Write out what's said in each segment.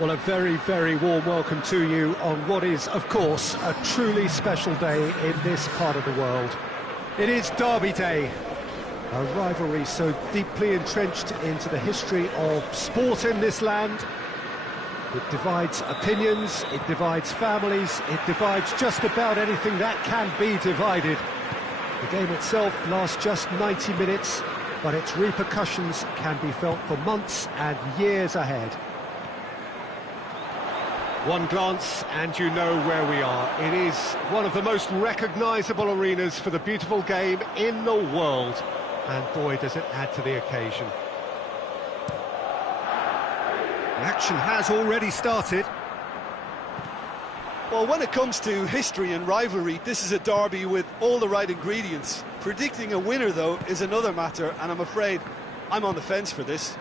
Well, a very, very warm welcome to you on what is, of course, a truly special day in this part of the world. It is Derby Day, a rivalry so deeply entrenched into the history of sport in this land. It divides opinions, it divides families, it divides just about anything that can be divided. The game itself lasts just 90 minutes, but its repercussions can be felt for months and years ahead. One glance and you know where we are. It is one of the most recognisable arenas for the beautiful game in the world. And boy, does it add to the occasion. The action has already started. Well, when it comes to history and rivalry, this is a derby with all the right ingredients. Predicting a winner, though, is another matter, and I'm afraid I'm on the fence for this.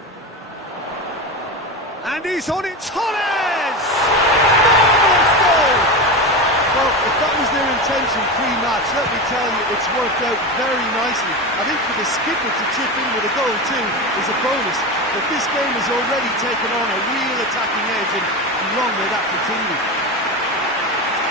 And he's on it, Torres! Marvellous goal! Well, if that was their intention pre-match, let me tell you, it's worked out very nicely. I think for the skipper to chip in with a goal too is a bonus, but this game has already taken on a real attacking edge, and long may that continue.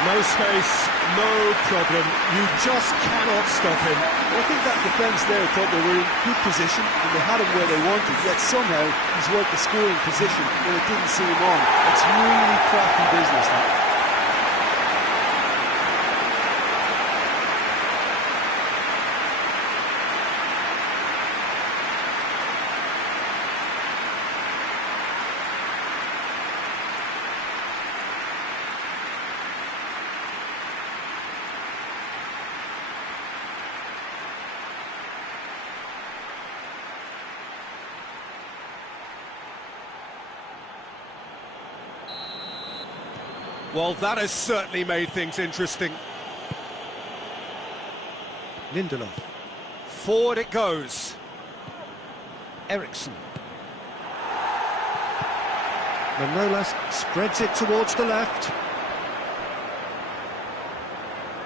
No space, no problem, you just cannot stop him. I think that defence there thought they were in good position and they had him where they wanted, yet somehow he's worked the scoring position when it didn't see him on. It's really crafty business, that. Well, that has certainly made things interesting. Lindelof. Forward it goes. Eriksson. Manolas spreads it towards the left.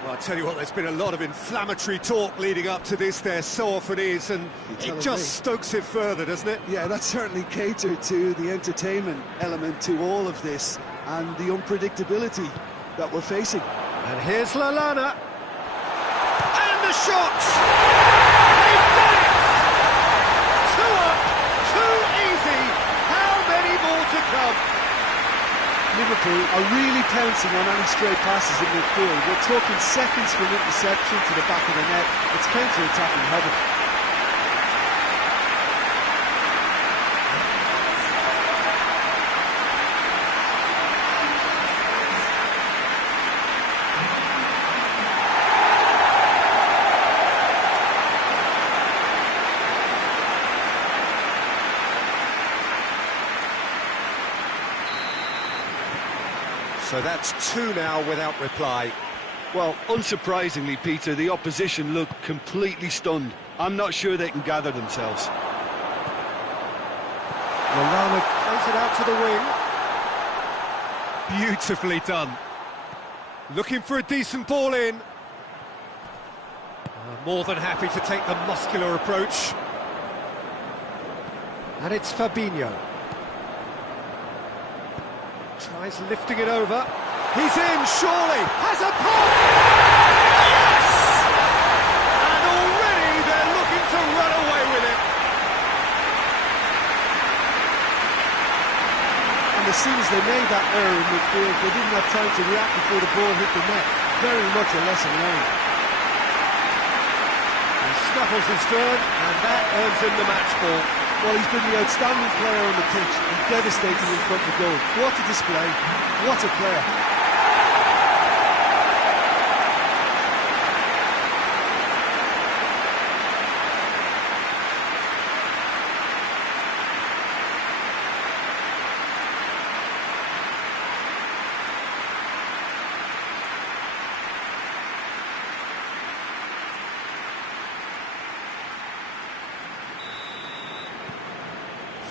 Well, I tell you what, there's been a lot of inflammatory talk leading up to this. There so often is, and it just stokes it further, doesn't it? Yeah, that's certainly catered to the entertainment element to all of this, and the unpredictability that we're facing. And here's Lallana. And the shot! He's done it! 2 up, too easy. How many more to come? Liverpool are really pouncing on any stray passes in midfield. We're talking seconds from interception to the back of the net. It's counter-attacking heaven. So that's 2 now without reply. Well, unsurprisingly, Peter, the opposition look completely stunned. I'm not sure they can gather themselves. Lallana plays it out to the wing. Beautifully done. Looking for a decent ball in. More than happy to take the muscular approach. And it's Fabinho. Tries lifting it over. He's in, surely! Has a pop! Yes! And already they're looking to run away with it. And as soon as they made that error in midfield, they didn't have time to react before the ball hit the net. Very much a lesson learned. He snuffles his third, and that earns him the match ball. Well, he's been the outstanding player on the pitch and devastating in front of goal. What a display, what a player.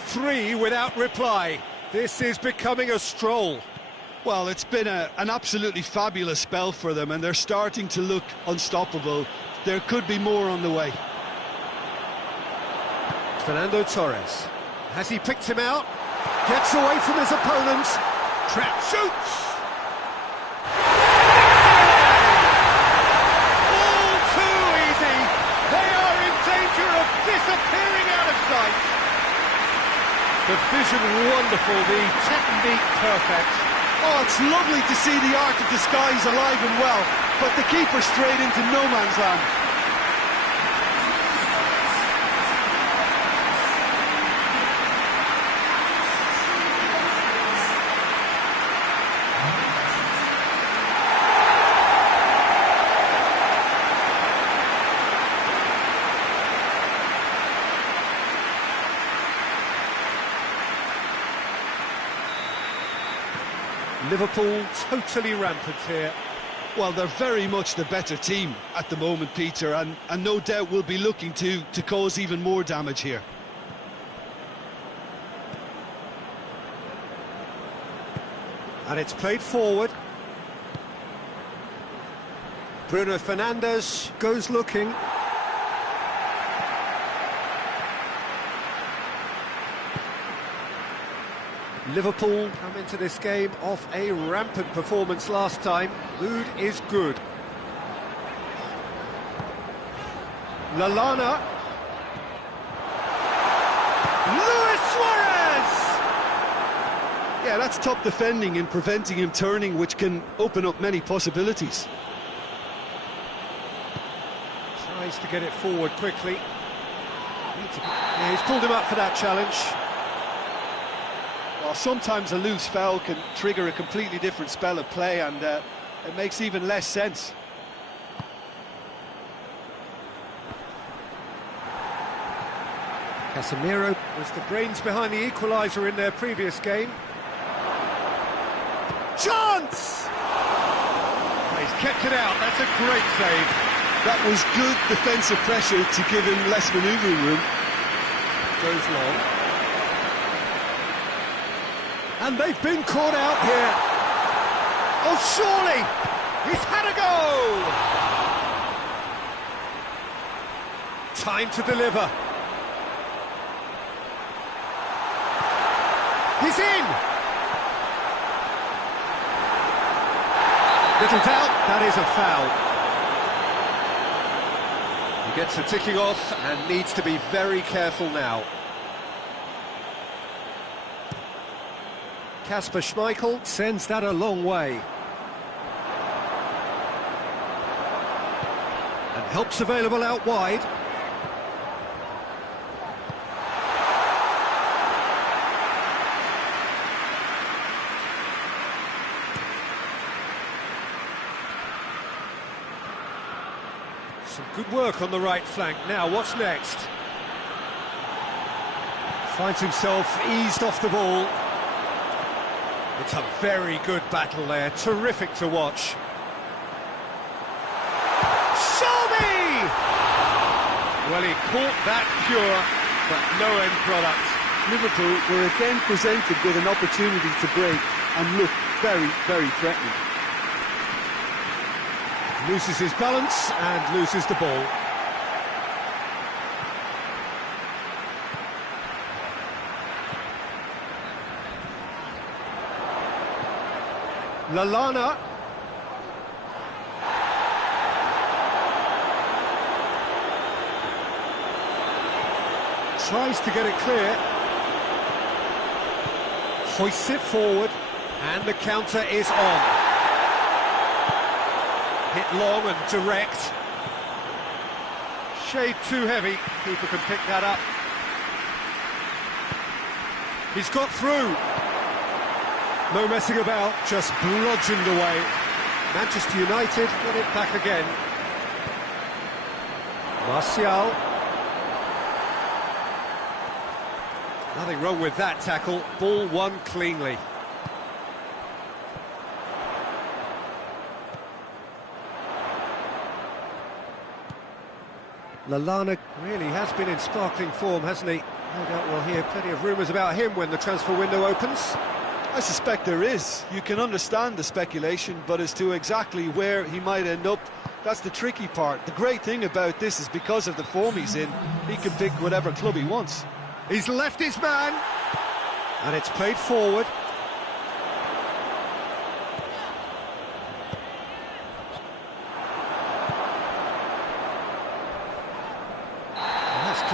Three without reply. This is becoming a stroll. Well, it's been an absolutely fabulous spell for them, and they're starting to look unstoppable. There could be more on the way. Fernando Torres. Has he picked him out? Gets away from his opponent. Trap shoots! All too easy! They are in danger of disappearing out of sight! The vision wonderful, the technique perfect. Oh, it's lovely to see the art of the skies alive and well, but the keeper straight into no man's land. Liverpool totally rampant here. Well, they're very much the better team at the moment, Peter, and no doubt will be looking to cause even more damage here. And it's played forward. Bruno Fernandes goes looking. Liverpool come into this game off a rampant performance last time. Mood is good. Lallana. Luis Suarez! Yeah, that's top defending and preventing him turning, which can open up many possibilities. Tries to get it forward quickly. Yeah, he's pulled him up for that challenge. Well, sometimes a loose foul can trigger a completely different spell of play, and it makes even less sense. Casemiro was the brains behind the equaliser in their previous game. Chance! He's kept it out, that's a great save. That was good defensive pressure to give him less manoeuvring room. Goes long. And they've been caught out here. Oh, surely! He's had a go! Time to deliver. He's in! Little doubt, that is a foul. He gets the ticking off and needs to be very careful now. Kasper Schmeichel sends that a long way. And help's available out wide. Some good work on the right flank. Now, what's next? Finds himself eased off the ball. It's a very good battle there, terrific to watch. Shelby! Well, he caught that pure, but no end product. Liverpool were again presented with an opportunity to break and look very, very threatening. Loses his balance and loses the ball. Lallana. Tries to get it clear. Hoists it forward, and the counter is on. Hit long and direct. Shade too heavy. Keeper can pick that up. He's got through. No messing about, just bludgeoned away. Manchester United get it back again. Martial. Nothing wrong with that tackle. Ball won cleanly. Lallana really has been in sparkling form, hasn't he? No doubt we'll hear plenty of rumours about him when the transfer window opens. I suspect there is. You can understand the speculation, but as to exactly where he might end up, that's the tricky part. The great thing about this is because of the form he's in, he can pick whatever club he wants. He's left his man, and it's played forward.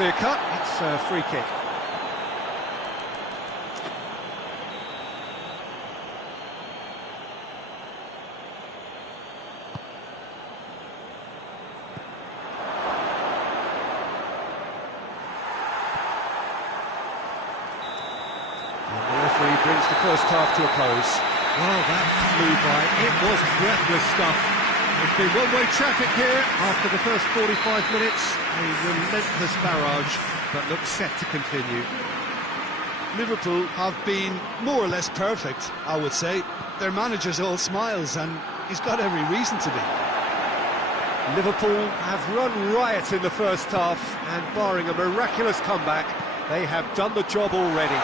clear cut, it's a free kick. Brings the first half to a close. Well, that flew by. It was breathless stuff. It's been one-way traffic here after the first 45 minutes. A relentless barrage, but looks set to continue. Liverpool have been more or less perfect, I would say. Their manager's all smiles, and he's got every reason to be. Liverpool have run riot in the first half, and barring a miraculous comeback, they have done the job already.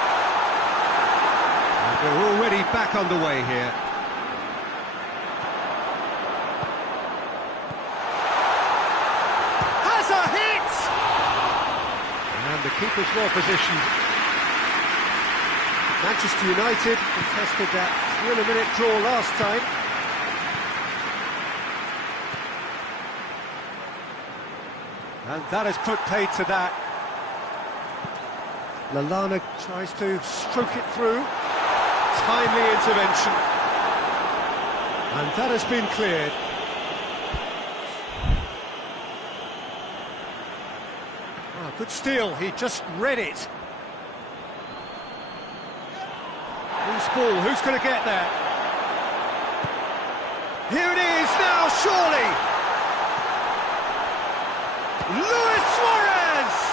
We're already back underway here. Has a hit! And the keeper's well positioned. Manchester United contested that thriller-minute draw last time. And that has put paid to that. Lallana tries to stroke it through. Timely intervention, and that has been cleared. Oh, good steal, he just read it. Loose ball, who's going to get there? Here it is now, surely! Luis Suarez!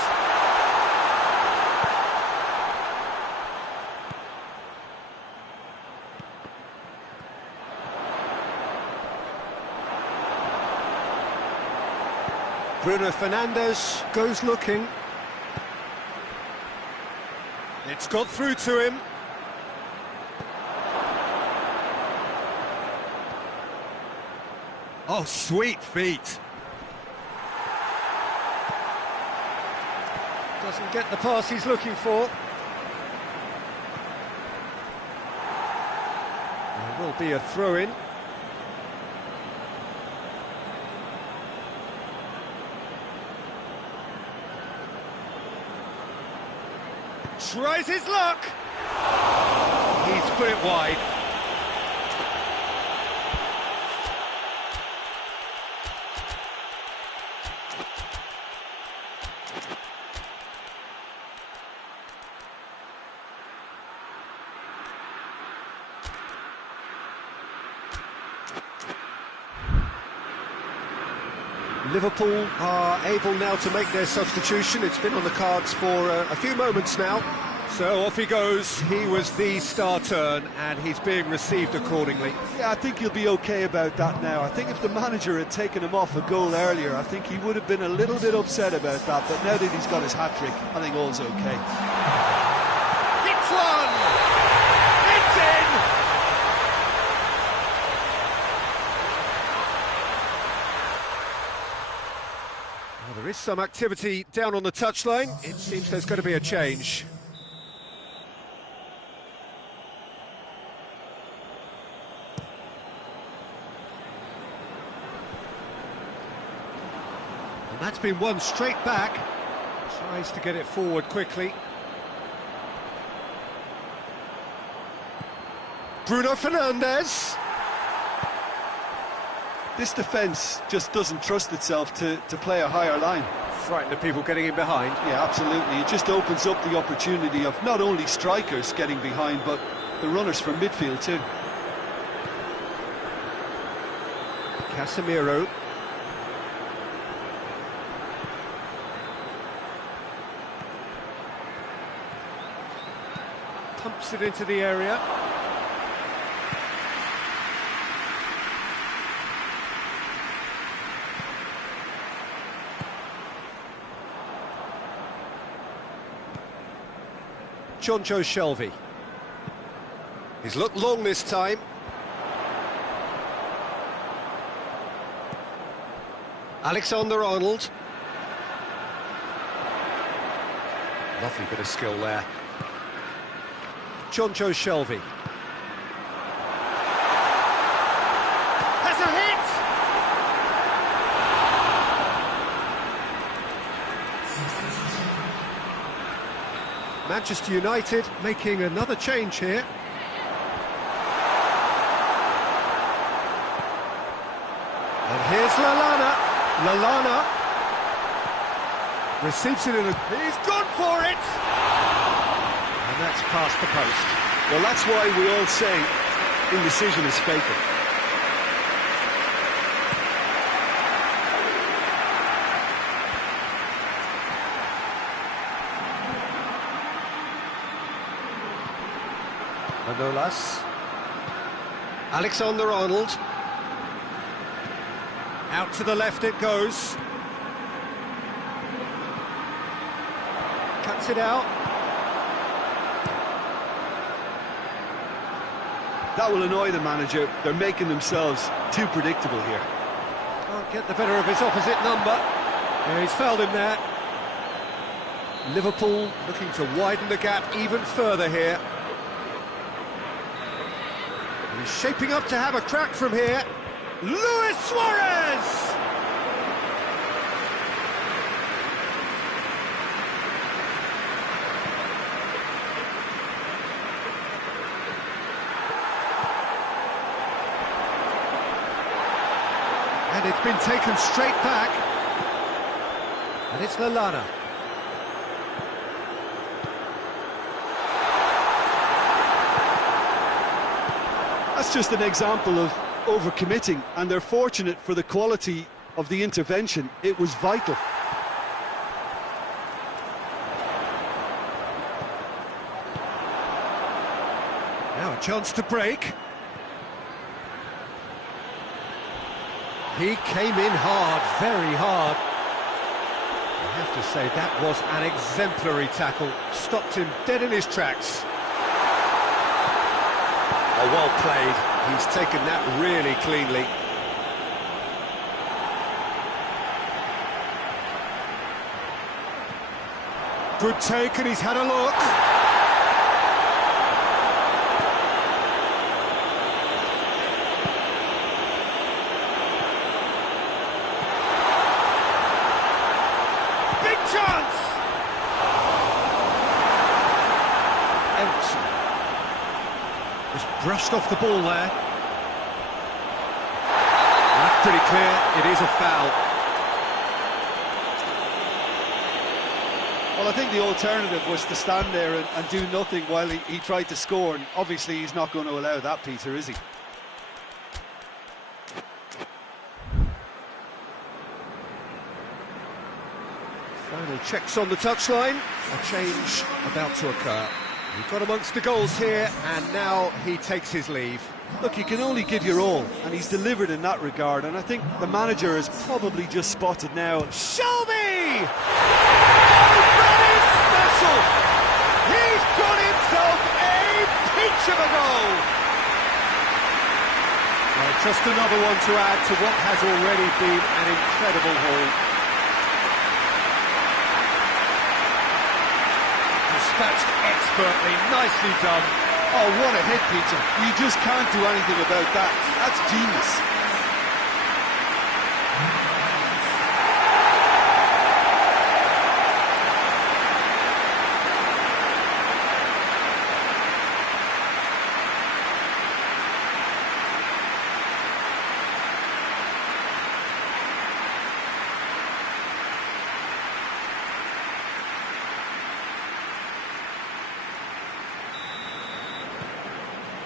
Bruno Fernandes goes looking. It's got through to him. Oh, sweet feet. Doesn't get the pass he's looking for. There will be a throw-in. Tries his luck. He's put it wide. Liverpool are able now to make their substitution. It's been on the cards for a few moments now. So off he goes. He was the star turn, and he's being received accordingly. Yeah, I think he'll be okay about that now. I think if the manager had taken him off a goal earlier, I think he would have been a little bit upset about that. But now that he's got his hat-trick, I think all's okay. Hits one! It's in! Well, there is some activity down on the touchline. It seems there's going to be a change. And that's been won straight back. Tries to get it forward quickly. Bruno Fernandes. This defence just doesn't trust itself to play a higher line. Frightened of people getting in behind. Yeah, absolutely. It just opens up the opportunity of not only strikers getting behind, but the runners from midfield too. Casemiro. Pumps it into the area. Jonjo Shelvey. He's looked long this time. Alexander-Arnold. Lovely bit of skill there. Jonjo Shelvey. Has a hit! Manchester United making another change here. And here's Lallana. Lallana receives it in a... He's gone for it! And that's past the post. Well, that's why we all say indecision is fatal. Manolas. Alexander-Arnold. Out to the left it goes. Cuts it out. That will annoy the manager. They're making themselves too predictable here. Can't get the better of his opposite number. Yeah, he's fouled him there. Liverpool looking to widen the gap even further here. And he's shaping up to have a crack from here. Luis Suarez! And it's been taken straight back. And it's Lallana. That's just an example of overcommitting, and they're fortunate for the quality of the intervention. It was vital. Now a chance to break. He came in hard, very hard. I have to say, that was an exemplary tackle. Stopped him dead in his tracks. Oh, well played. He's taken that really cleanly. Good take, and he's had a look. Big chance! Elton. Just brushed off the ball there. And that's pretty clear, it is a foul. Well, I think the alternative was to stand there and do nothing while he tried to score, and obviously he's not going to allow that, Peter, is he? Final checks on the touchline. A change about to occur. He got amongst the goals here, and now he takes his leave. Look, you can only give your all, and he's delivered in that regard, and I think the manager has probably just spotted now. Shelby! Oh, that is special! He's got himself a peach of a goal! Well, just another one to add to what has already been an incredible haul. Dispatched expertly, nicely done. Oh, what a hit, Peter. You just can't do anything about that. That's genius.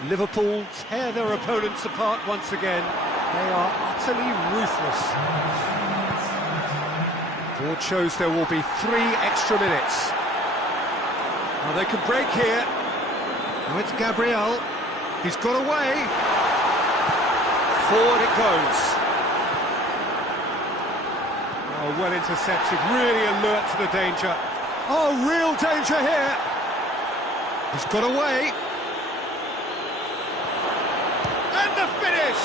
Liverpool tear their opponents apart once again. They are utterly ruthless. Board shows there will be 3 extra minutes. Now they can break here. Now it's Gabriel. He's got away. Forward it goes. Oh, well intercepted, really alert to the danger. Oh, real danger here. He's got away. And the finish!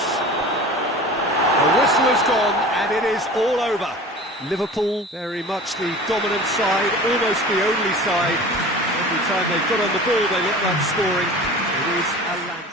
The whistle has gone, and it is all over. Liverpool, very much the dominant side, almost the only side. Every time they've got on the ball, they look like scoring. It is a landslide.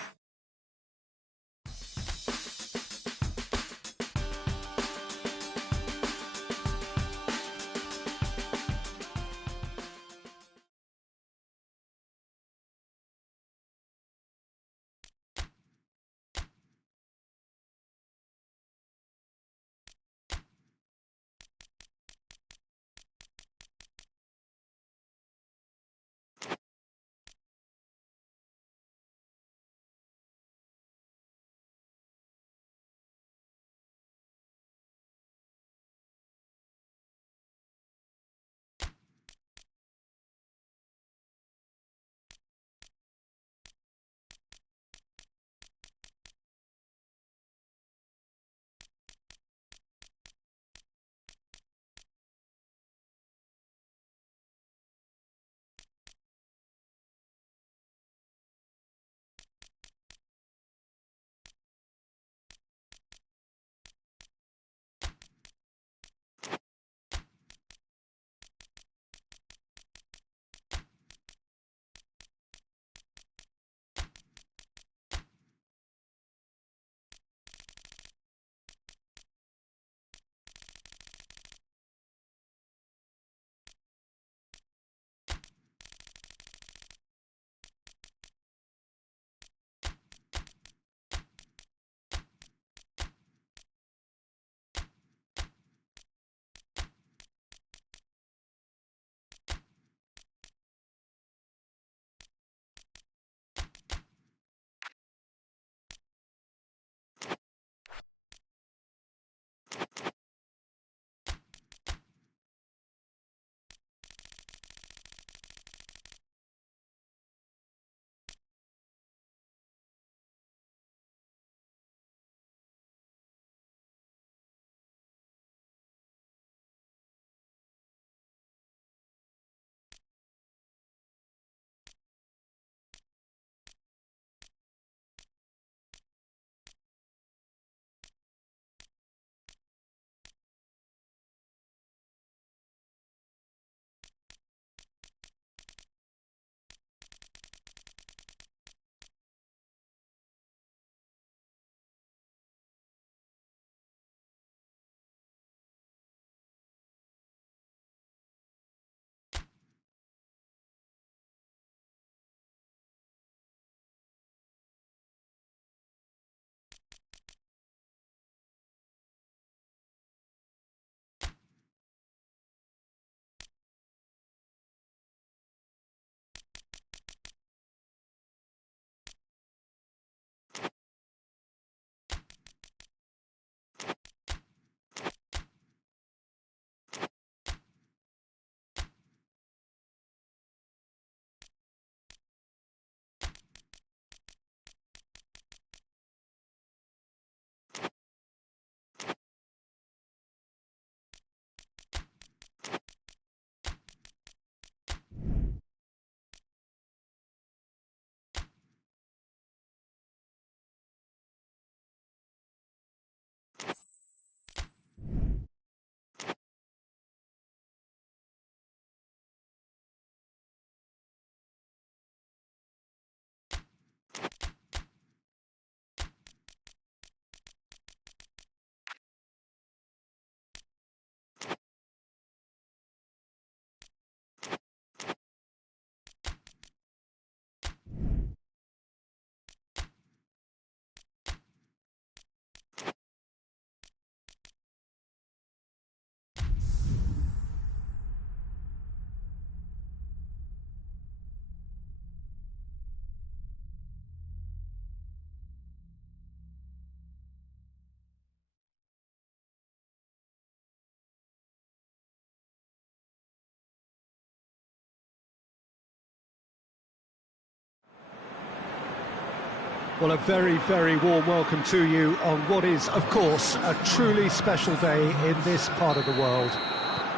Well, a very, very warm welcome to you on what is, of course, a truly special day in this part of the world.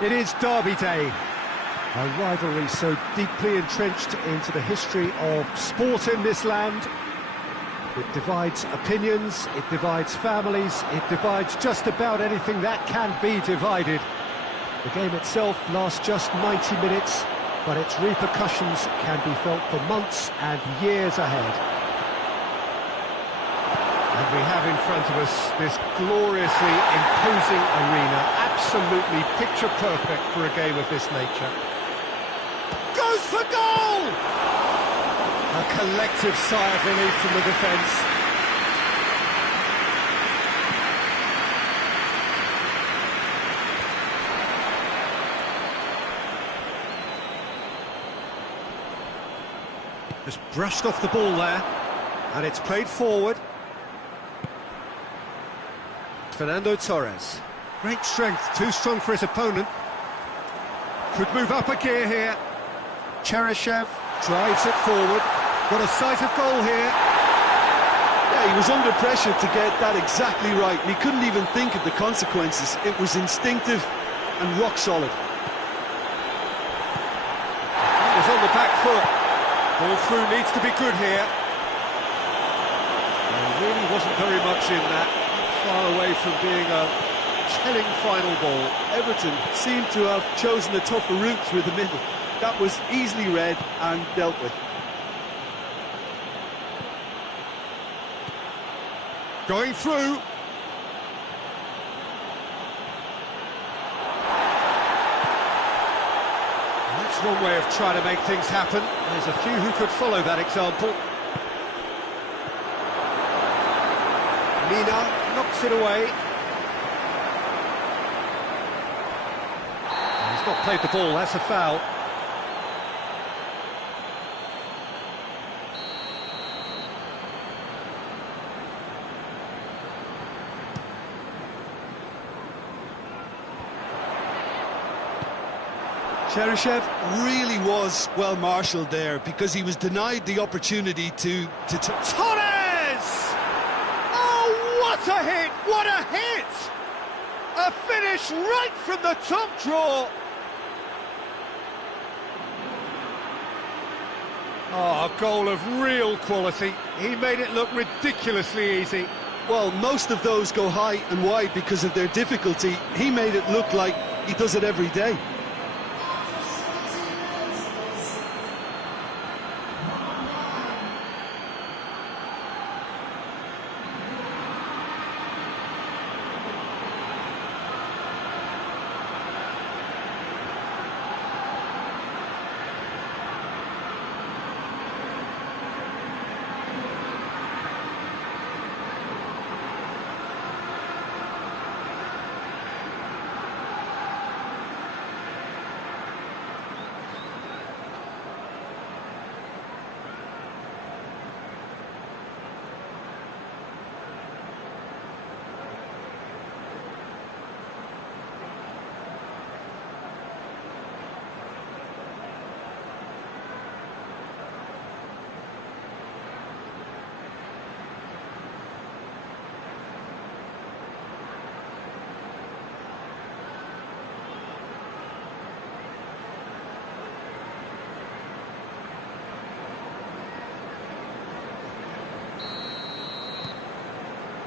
It is Derby Day, a rivalry so deeply entrenched into the history of sport in this land. It divides opinions, it divides families, it divides just about anything that can be divided. The game itself lasts just 90 minutes, but its repercussions can be felt for months and years ahead. And we have in front of us this gloriously imposing arena, absolutely picture perfect for a game of this nature. Goes for goal! A collective sigh of relief from the defence. Just brushed off the ball there, and it's played forward. Fernando Torres. Great strength, too strong for his opponent. Could move up a gear here. Cheryshev drives it forward. Got a sight of goal here. Yeah, he was under pressure to get that exactly right, and he couldn't even think of the consequences. It was instinctive and rock solid. He was on the back foot. Ball through needs to be good here. There really wasn't very much in that. Far away from being a telling final ball. Everton seemed to have chosen a tougher route through the middle. That was easily read and dealt with. Going through. That's one way of trying to make things happen. There's a few who could follow that example. Mina knocks it away. He's not played the ball, that's a foul. Cheryshev really was well marshalled there because he was denied the opportunity to Torres! What a hit! What a hit! A finish right from the top draw. Oh, a goal of real quality. He made it look ridiculously easy. Well, most of those go high and wide because of their difficulty. He made it look like he does it every day.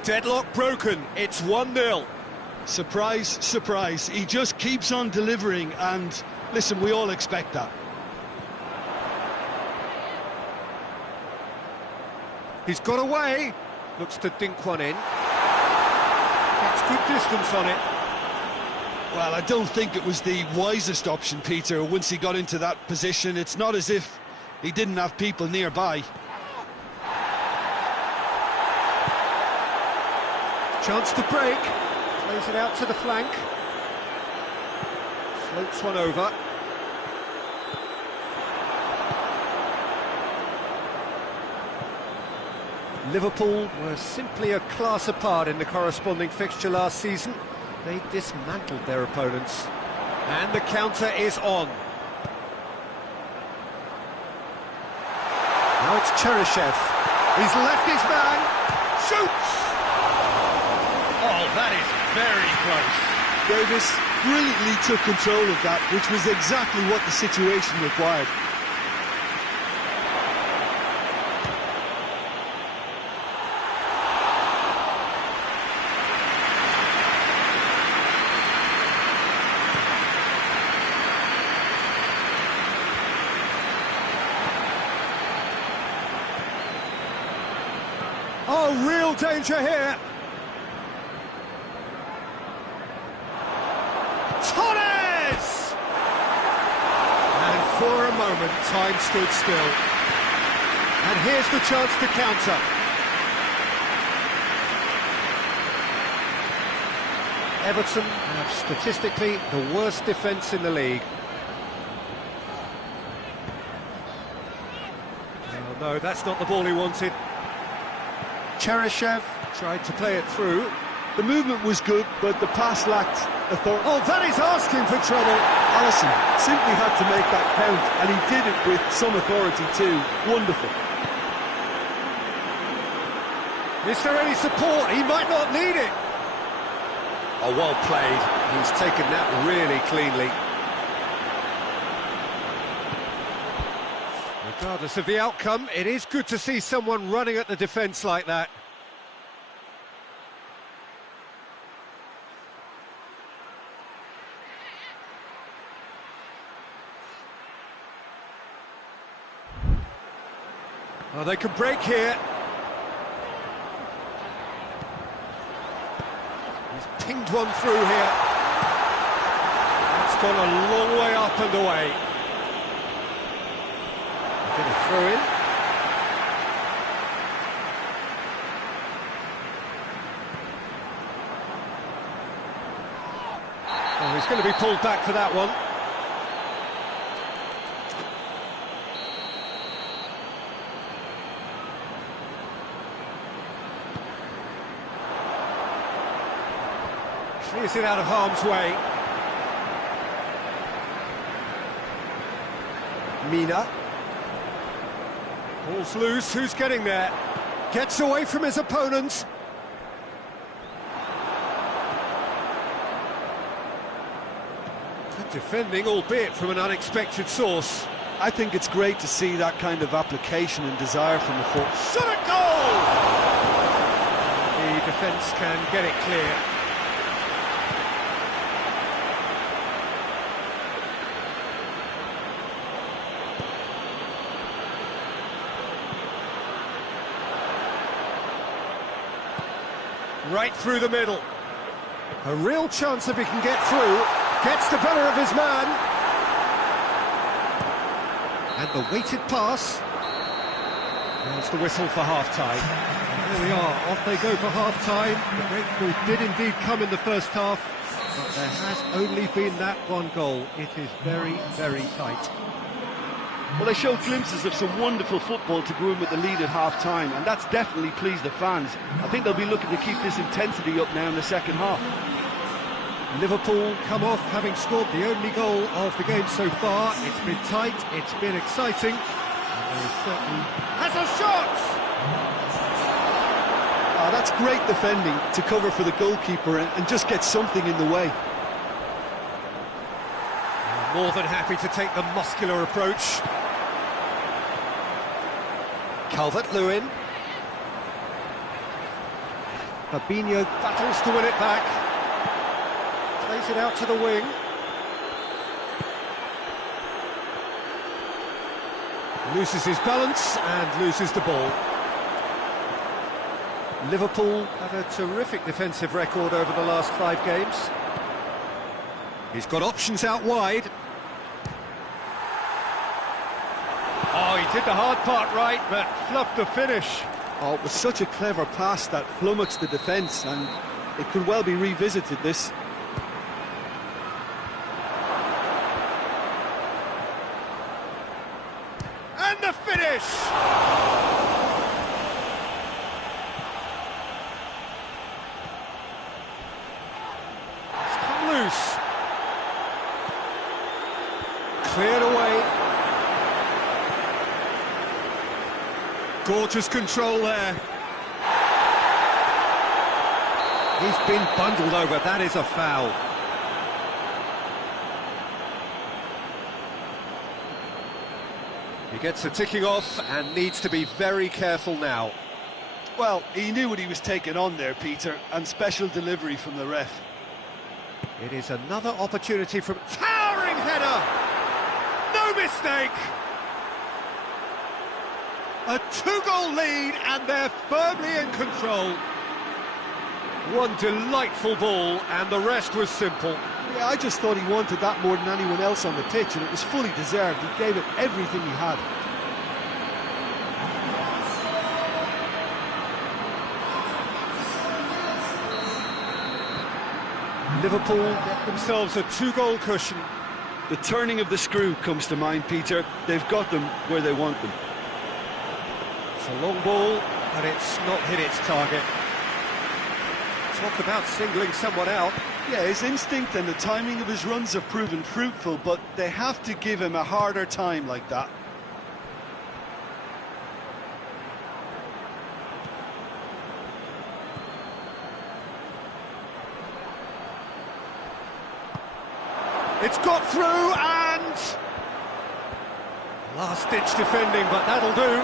Deadlock broken, it's 1-0. Surprise, surprise, he just keeps on delivering, and listen, we all expect that. He's got away, looks to dink one in. Gets good distance on it. Well, I don't think it was the wisest option, Peter, once he got into that position. It's not as if he didn't have people nearby. Chance to break, plays it out to the flank, floats one over. Liverpool were simply a class apart in the corresponding fixture last season. They dismantled their opponents. And the counter is on. Now it's Cheryshev. He's left his man. Shoots! Oh, that is very close. Davis brilliantly took control of that, which was exactly what the situation required. Oh, real danger here. Torres! And for a moment, time stood still. And here's the chance to counter. Everton have statistically the worst defence in the league. Oh, no, that's not the ball he wanted. Cheryshev tried to play it through. The movement was good, but the pass lacked authority. Oh, that is asking for trouble. Alisson simply had to make that count, and he did it with some authority too. Wonderful. Is there any support? He might not need it. Oh, well played. He's taken that really cleanly. Regardless of the outcome, it is good to see someone running at the defence like that. Oh, they can break here. He's pinged one through here. It's gone a long way up and away. Going to throw in. Oh, he's going to be pulled back for that one. Clears it out of harm's way. Mina. Ball's loose, who's getting there? Gets away from his opponents. Good defending, albeit from an unexpected source. I think it's great to see that kind of application and desire from the foot. Shot at goal! The defence can get it clear. Right through the middle. A real chance if he can get through. Gets the better of his man. And the weighted pass. There's the whistle for half-time. There we are, off they go for half-time. The breakthrough did indeed come in the first half, but there has only been that one goal. It is very, very tight. Well, they showed glimpses of some wonderful football to go in with the lead at half-time, and that's definitely pleased the fans. I think they'll be looking to keep this intensity up now in the second half. Liverpool come off having scored the only goal of the game so far. It's been tight, it's been exciting, and there is certainly... Has a shot! Oh, that's great defending to cover for the goalkeeper and just get something in the way. More than happy to take the muscular approach. Calvert-Lewin. Fabinho battles to win it back. Plays it out to the wing. Loses his balance and loses the ball. Liverpool have a terrific defensive record over the last 5 games. He's got options out wide. Oh, he did the hard part right, but fluffed the finish. Oh, it was such a clever pass that flummoxed the defence, and it could well be revisited, this. And the finish! It's come loose. Cleared away. Gorgeous control there. He's been bundled over, that is a foul. He gets the ticking off and needs to be very careful now. Well, he knew what he was taking on there, Peter, and special delivery from the ref. It is another opportunity from... Towering header! No mistake! A two-goal lead and they're firmly in control. One delightful ball and the rest was simple. Yeah, I just thought he wanted that more than anyone else on the pitch, and it was fully deserved. He gave it everything he had. Liverpool get themselves a two-goal cushion. The turning of the screw comes to mind, Peter. They've got them where they want them. It's a long ball, but it's not hit its target. Talk about singling someone out. Yeah, his instinct and the timing of his runs have proven fruitful, but they have to give him a harder time like that. It's got through and... last-ditch defending, but that'll do.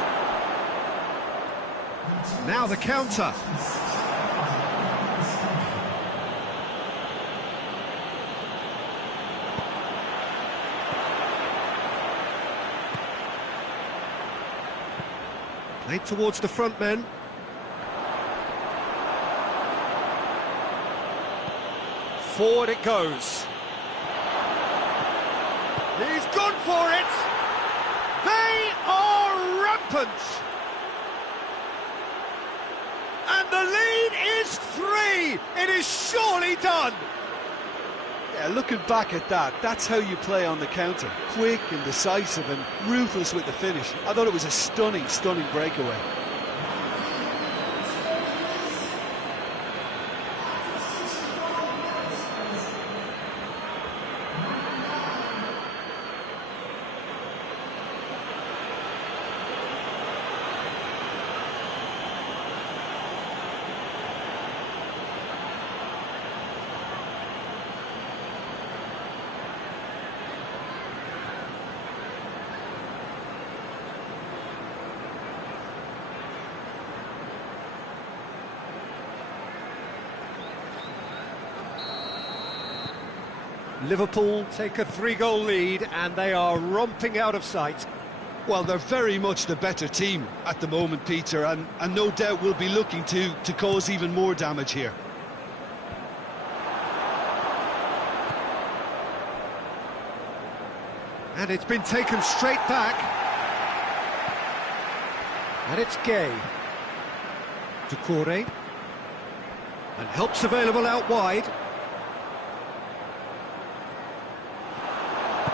Now the counter. Played towards the front men. Forward it goes. He's gone for it! They are rampant! And the lead is 3! It is surely done! Yeah, looking back at that, that's how you play on the counter. Quick and decisive and ruthless with the finish. I thought it was a stunning, stunning breakaway. Liverpool take a 3-goal lead and they are romping out of sight. Well, they're very much the better team at the moment, Peter, and no doubt will be looking to cause even more damage here. And it's been taken straight back. And it's Gay. To Corey. And help's available out wide.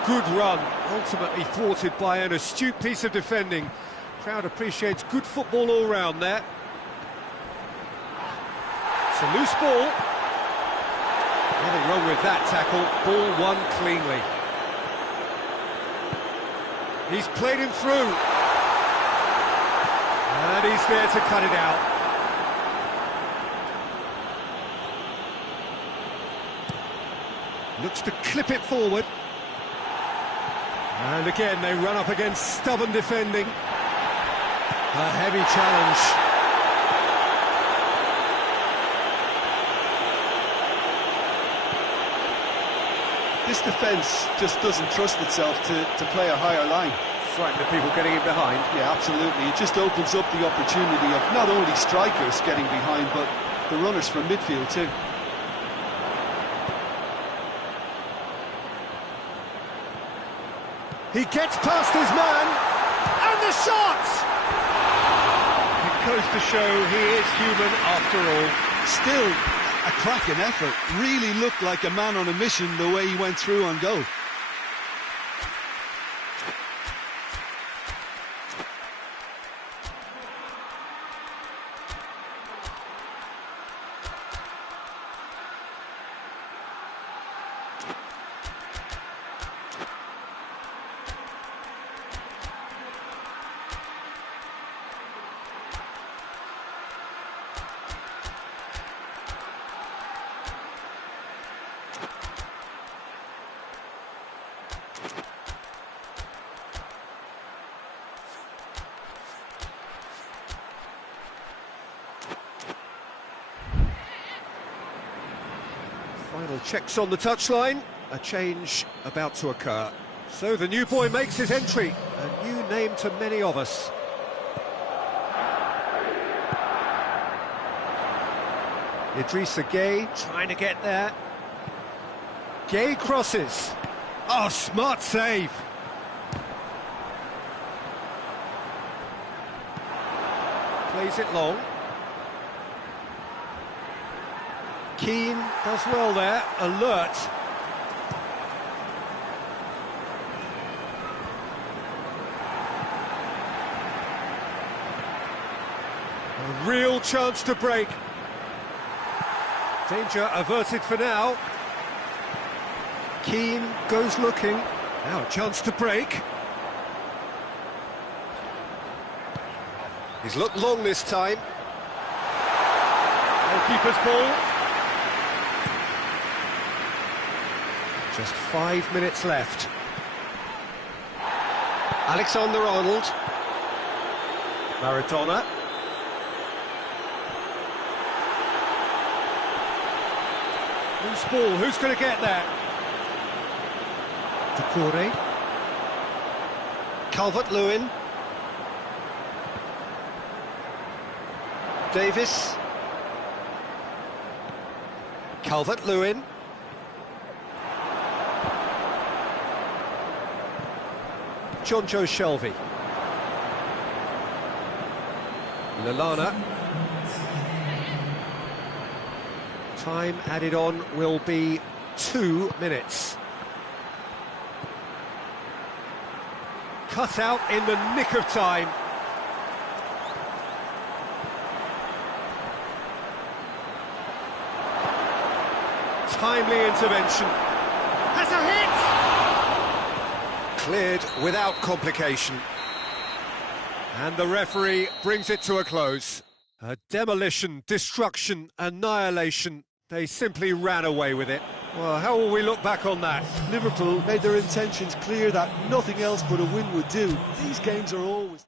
Good run, ultimately thwarted by an astute piece of defending. Crowd appreciates good football all round there. It's a loose ball. Nothing wrong with that tackle. Ball won cleanly. He's played him through. And he's there to cut it out. Looks to clip it forward. And again, they run up against stubborn defending. A heavy challenge. This defence just doesn't trust itself to play a higher line. Frightened of people getting in behind. Yeah, absolutely. It just opens up the opportunity of not only strikers getting behind, but the runners from midfield too. He gets past his man, and the shot! It goes to show he is human after all. Still a cracking effort. Really looked like a man on a mission the way he went through on goal. Well, checks on the touchline, a change about to occur. So the new boy makes his entry, a new name to many of us. Idrissa Gueye trying to get there. Gueye crosses. Oh, smart save. Plays it long. Keane does well there, alert. A real chance to break. Danger averted for now. Keane goes looking. Now a chance to break. He's looked long this time. Goalkeeper's ball. Just 5 minutes left. Alexander-Arnold. Maradona. Loose ball, who's going to get there? Decore. Calvert-Lewin. Davis. Calvert-Lewin. Jonjo Shelvey. Lallana. Time added on will be 2 minutes. Cut out in the nick of time. Timely intervention. Has a hit! Cleared without complication. And the referee brings it to a close. A demolition, destruction, annihilation. They simply ran away with it. Well, how will we look back on that? Liverpool made their intentions clear that nothing else but a win would do. These games are always...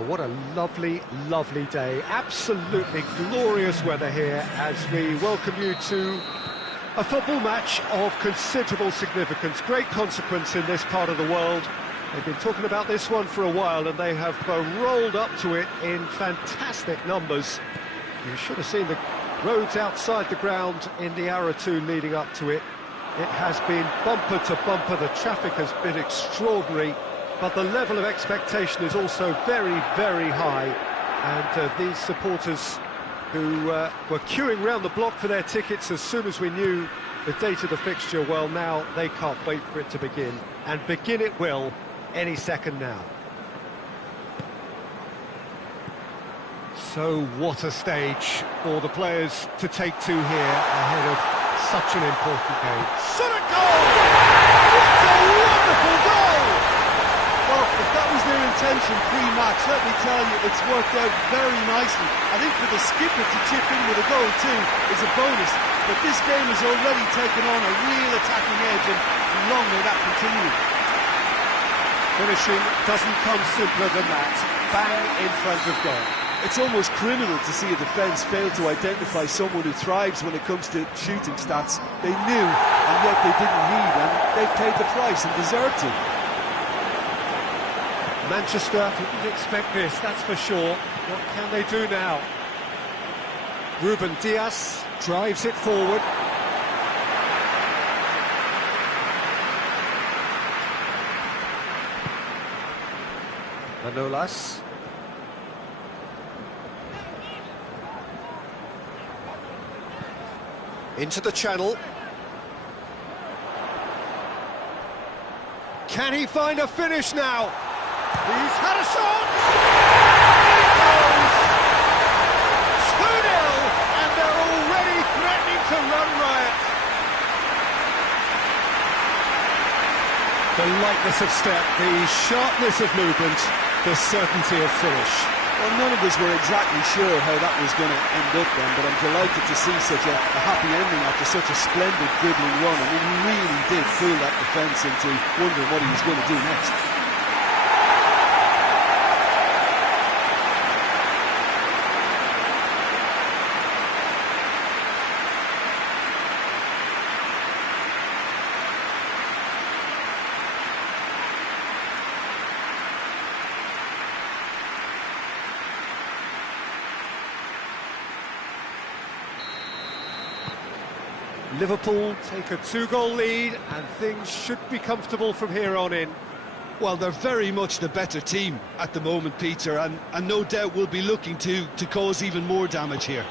Well, what a lovely, lovely day. Absolutely glorious weather here as we welcome you to a football match of considerable significance, great consequence in this part of the world. They've been talking about this one for a while and they have rolled up to it in fantastic numbers. You should have seen the roads outside the ground in the hour or two leading up to it. It has been bumper to bumper, the traffic has been extraordinary, but the level of expectation is also very, very high. And these supporters who were queuing round the block for their tickets as soon as we knew the date of the fixture, well, now they can't wait for it to begin. And begin it will any second now. So what a stage for the players to take to here ahead of such an important game. Shot a goal! What a wonderful goal! Well, if that was their intention pre-match, let me tell you, it's worked out very nicely. I think for the skipper to chip in with a goal too is a bonus, but this game has already taken on a real attacking edge, and long may that continue. Finishing doesn't come simpler than that. Bang in front of goal. It's almost criminal to see a defence fail to identify someone who thrives when it comes to shooting stats. They knew, and yet they didn't heed, and they've paid the price and deserved to. Manchester didn't expect this, that's for sure. What can they do now? Ruben Dias drives it forward. Manolas. Into the channel. Can he find a finish now? He's had a shot! There it goes! 2-0, and they're already threatening to run riot. The lightness of step, the sharpness of movement, the certainty of finish. Well, none of us were exactly sure how that was going to end up then, but I'm delighted to see such a happy ending after such a splendid dribbling run. I mean, he really did fool that defence into wondering what he was going to do next. Liverpool take a 2-goal lead and things should be comfortable from here on in. Well, they're very much the better team at the moment, Peter, and no doubt will be looking to cause even more damage here.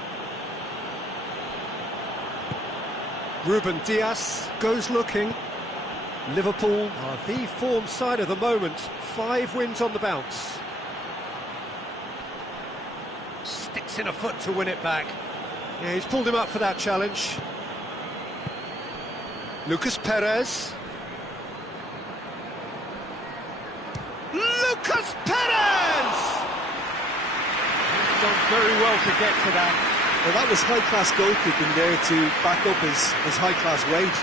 Ruben Dias goes looking. Liverpool are the form side of the moment. 5 wins on the bounce. Sticks in a foot to win it back. Yeah, he's pulled him up for that challenge. Lucas Perez. Lucas Perez! He's done very well to get to that. Well, that was high-class goalkeeping there to back up his high-class wage.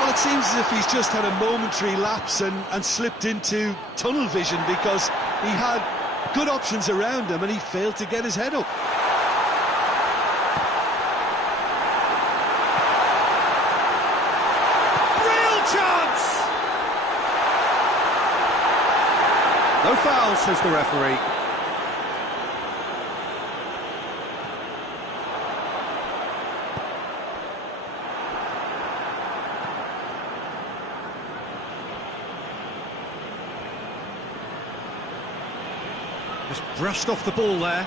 Well, it seems as if he's just had a momentary lapse and slipped into tunnel vision because he had good options around him and he failed to get his head up. No foul, says the referee. Just brushed off the ball there.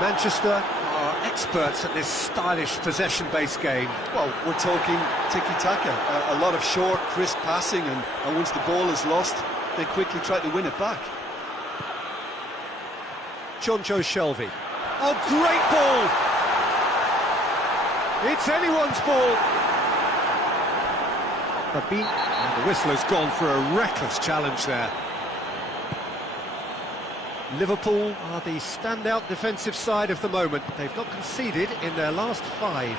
Manchester are experts at this stylish possession-based game. Well, we're talking tiki-taka, a lot of short, crisp passing, and once the ball is lost, they quickly try to win it back. Jonjo Shelvey. Oh, great ball! It's anyone's ball! And the whistle has gone for a reckless challenge there. Liverpool are the standout defensive side of the moment. They've not conceded in their last 5.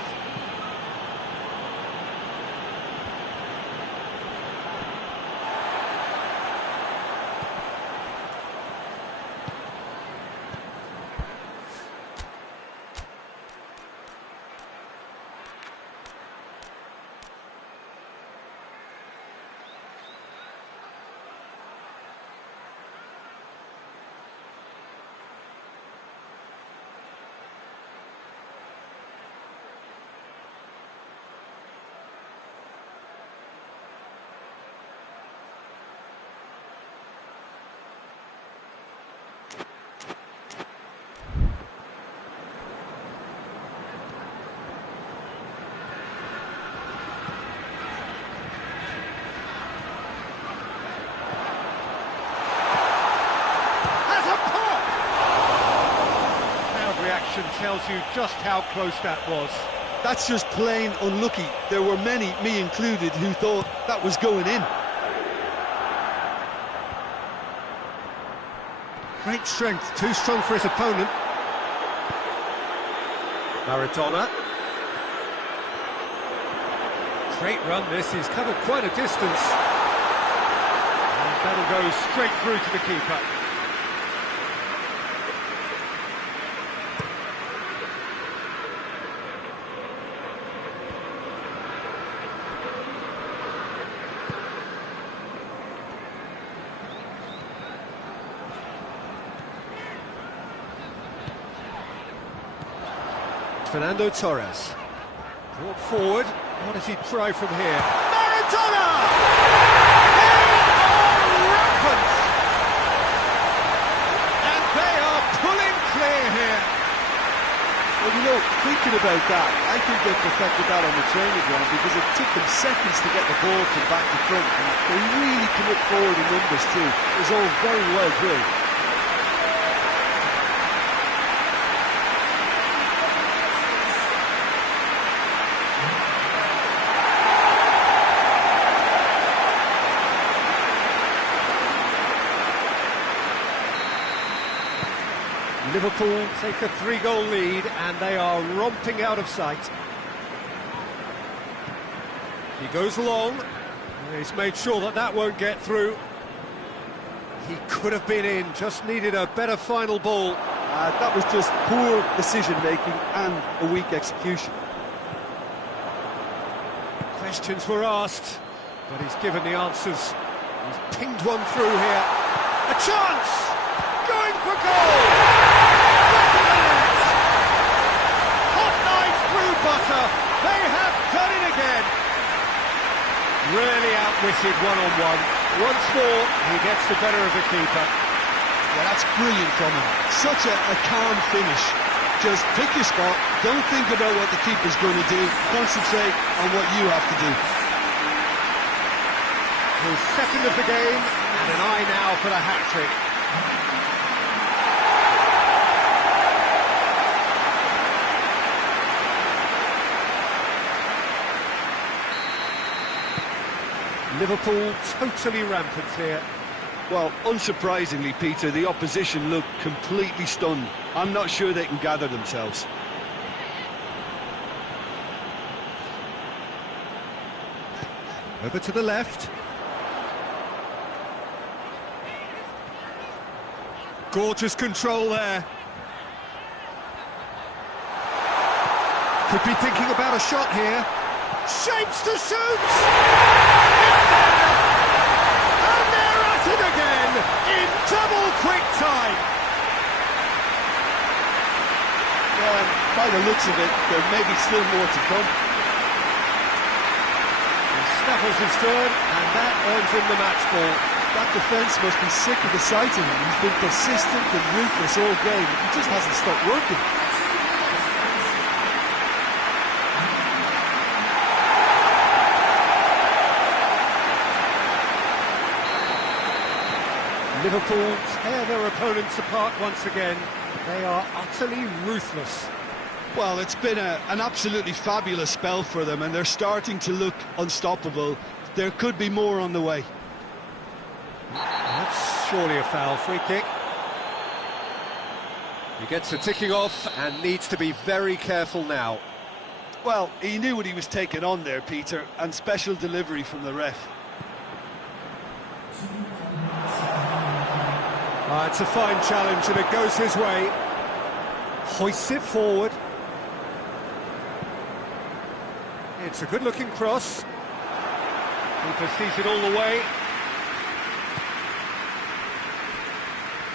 tells you just how close that was. That's just plain unlucky. There were many, me included, who thought that was going in. Great strength, too strong for his opponent. Maradona. Great run this, he's covered quite a distance. And that'll go straight through to the keeper. Fernando Torres. Brought forward. What does he try from here? Maradona! They are rampant! And they are pulling clear here. Well, you know, thinking about that, I think they perfected that on the training ground because it took them seconds to get the ball from back to front. And they really commit forward in numbers too. It was all very well drilled. Liverpool take a 3-goal lead and they are romping out of sight. He goes long. He's made sure that that won't get through. He could have been in, just needed a better final ball. That was just poor decision-making and a weak execution. Questions were asked, but he's given the answers. He's pinged one through here. A chance! Going for goal! Hot knife through butter. They have done it again. Really outwitted one-on-one. Once more, he gets the better of the keeper. Yeah, that's brilliant from him. Such a calm finish. Just pick your spot, don't think about what the keeper's going to do, concentrate on what you have to do. His second of the game, and an eye now for the hat-trick. Liverpool totally rampant here. Well, unsurprisingly, Peter, the opposition look completely stunned. I'm not sure they can gather themselves. Over to the left. Gorgeous control there. Could be thinking about a shot here. Shapes to shoot! It's there! And they're at it again in double quick time. Well, by the looks of it, there may be still more to come. He snaffles his third, and that earns him the match ball. That defence must be sick of the sight of him. He's been persistent and ruthless all game. He just hasn't stopped working. Liverpool tear their opponents apart once again. They are utterly ruthless. Well, it's been an absolutely fabulous spell for them, and they're starting to look unstoppable. There could be more on the way. That's surely a foul. Free kick. He gets the ticking off and needs to be very careful now. Well, he knew what he was taking on there, Peter, and special delivery from the ref. It's a fine challenge and it goes his way. Hoists it forward. It's a good-looking cross. Keeper sees it all the way.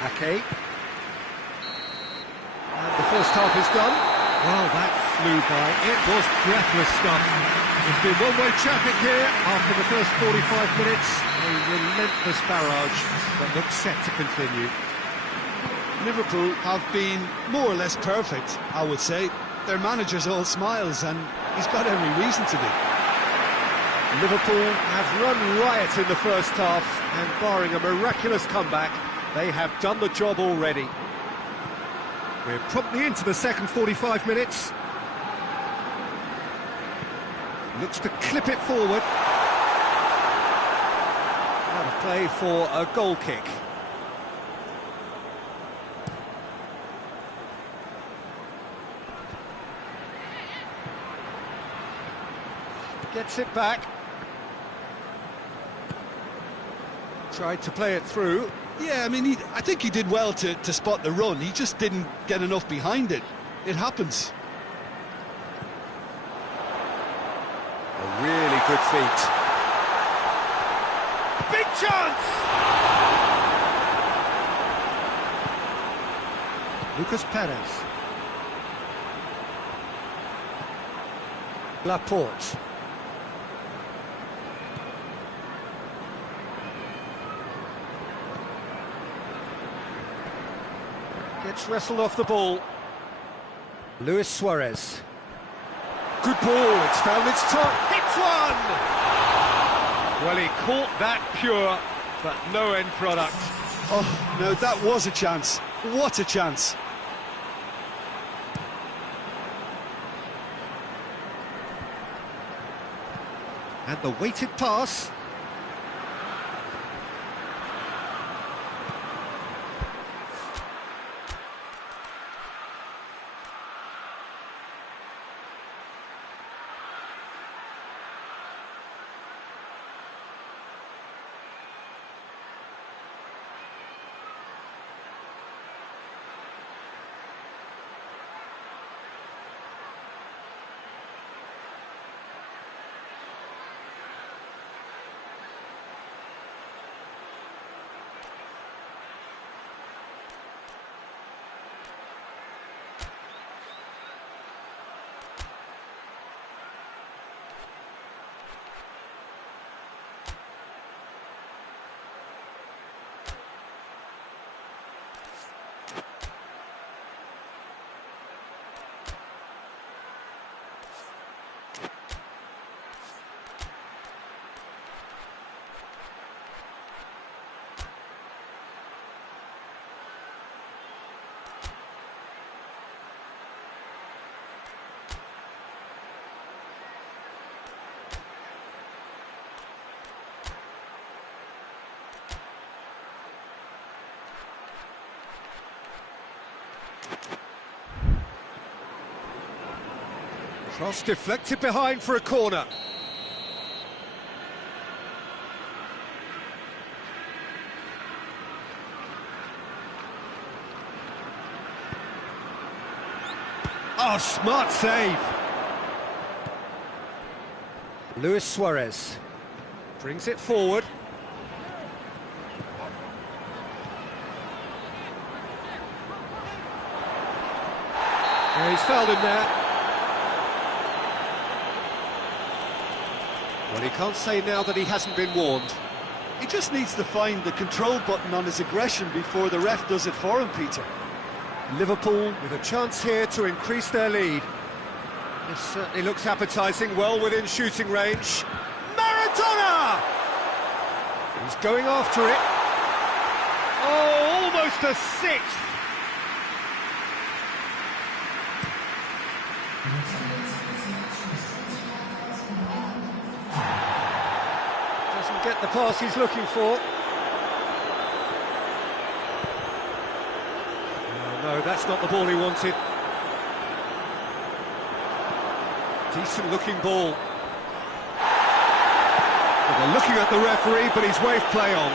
Ake. And the first half is done. Well, that flew by. It was breathless stuff. It's been one-way traffic here after the first 45 minutes. A relentless barrage that looks set to continue. Liverpool have been more or less perfect, I would say. Their manager's all smiles, and he's got every reason to be. Liverpool have run riot in the first half, and barring a miraculous comeback, they have done the job already. We're promptly into the second 45 minutes. Looks to clip it forward. Out of play for a goal kick. Gets it back. Tried to play it through. Yeah, I mean, I think he did well to spot the run. He just didn't get enough behind it. It happens. A really good feat. Big chance! Lucas Perez. Laporte. Gets wrestled off the ball. Luis Suarez. Good ball, it's found its top. Hits one! Well, he caught that pure, but no end product. Oh, no, that was a chance. What a chance. And the weighted pass. Cross deflected behind for a corner. Oh, smart save. Luis Suarez brings it forward. Yeah, he's fouled him there. Well, he can't say now that he hasn't been warned. He just needs to find the control button on his aggression before the ref does it for him, Peter. Liverpool with a chance here to increase their lead. This certainly looks appetising, well within shooting range. Maradona! He's going after it. Oh, almost a sixth. Doesn't get the pass he's looking for. No, that's not the ball he wanted. Decent looking ball. Well, they're looking at the referee, but he's waved play on.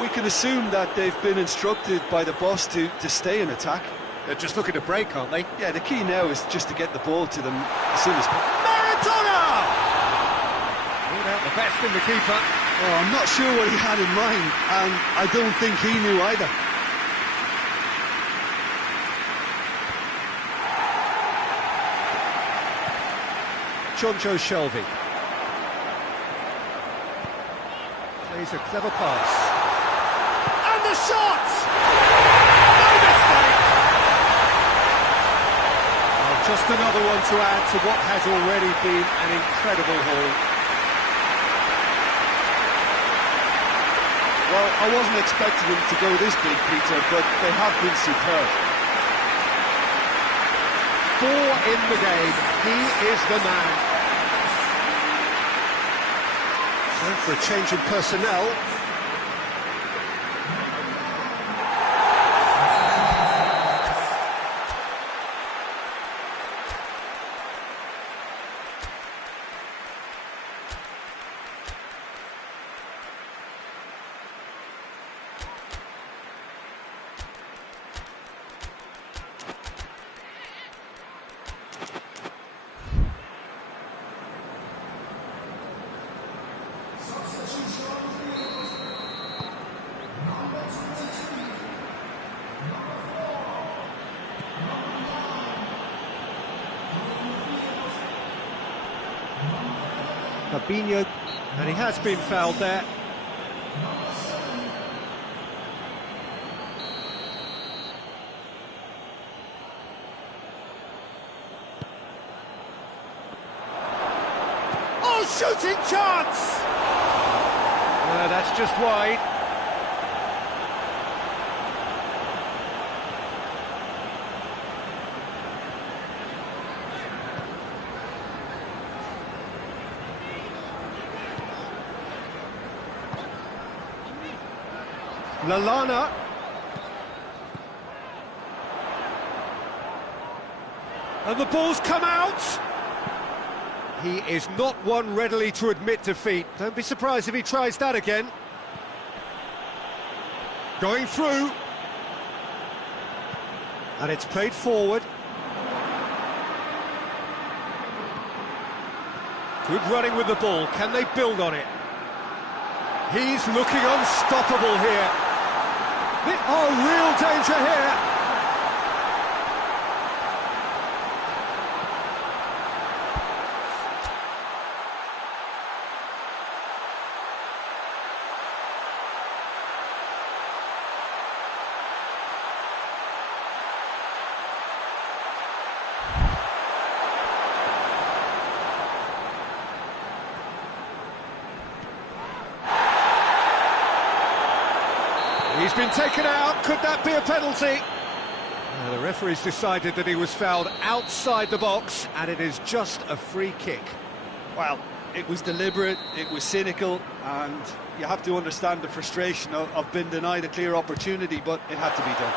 We can assume that they've been instructed by the boss to stay in attack. They're just looking to break, aren't they? Yeah, the key now is just to get the ball to them as soon as possible. Maradona! Ruled out the best in the keeper. Oh, I'm not sure what he had in mind, and I don't think he knew either. Jonjo Shelvey. Plays a clever pass. And the shot! No mistake! Well, just another one to add to what has already been an incredible haul. Well, I wasn't expecting them to go this big, Peter, but they have been superb. 4 in the game. He is the man. Time for a change in personnel. Fabinho, and he has been fouled there. Oh, shooting chance! That's just wide. Lallana. And the ball's come out. He is not one readily to admit defeat. Don't be surprised if he tries that again. Going through. And it's played forward. Good running with the ball. Can they build on it? He's looking unstoppable here. Oh, real danger here. He's been taken out. Could that be a penalty? The referee's decided that he was fouled outside the box, and it is just a free kick. Well, it was deliberate, it was cynical, and you have to understand the frustration of being denied a clear opportunity, but it had to be done.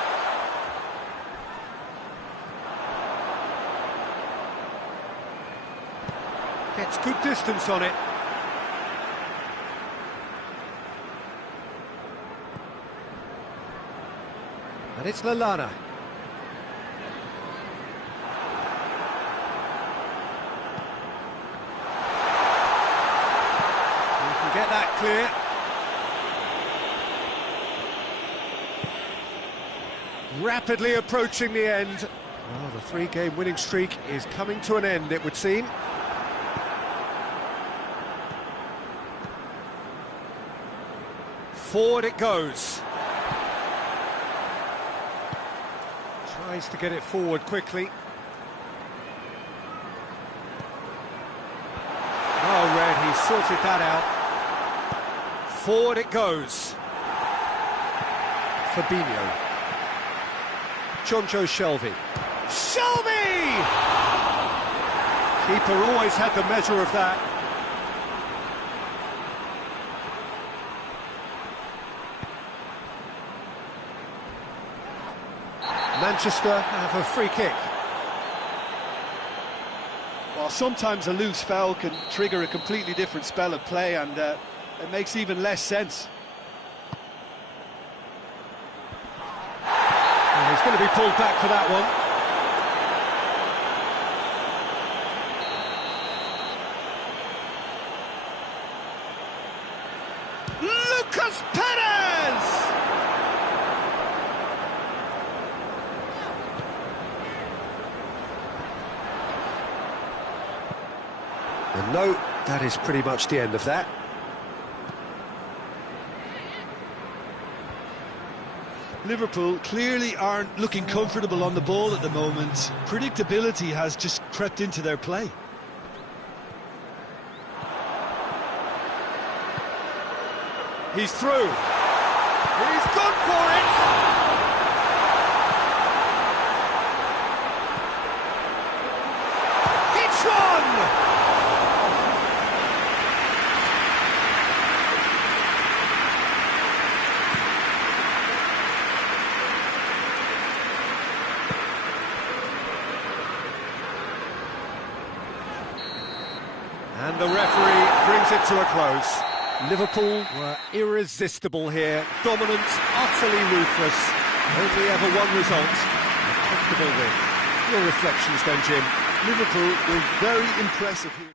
Gets good distance on it. And it's Lallana. You can get that clear. Rapidly approaching the end. Well, the 3-game winning streak is coming to an end, it would seem. Forward it goes. Tries to get it forward quickly. Oh, Red, he sorted that out. Forward it goes. Fabinho. Jonjo Shelvey. Shelvey! Keeper always had the measure of that. Manchester have a free kick. Well, sometimes a loose foul can trigger a completely different spell of play, and it makes even less sense. And he's going to be pulled back for that one. Lucas Perez! And no, that is pretty much the end of that. Liverpool clearly aren't looking comfortable on the ball at the moment. Predictability has just crept into their play. He's through. He's gone for it! It's one! And the referee brings it to a close. Liverpool were irresistible here, dominant, utterly ruthless. Only ever one result, a comfortable win. Your reflections then, Jim? Liverpool were very impressive here.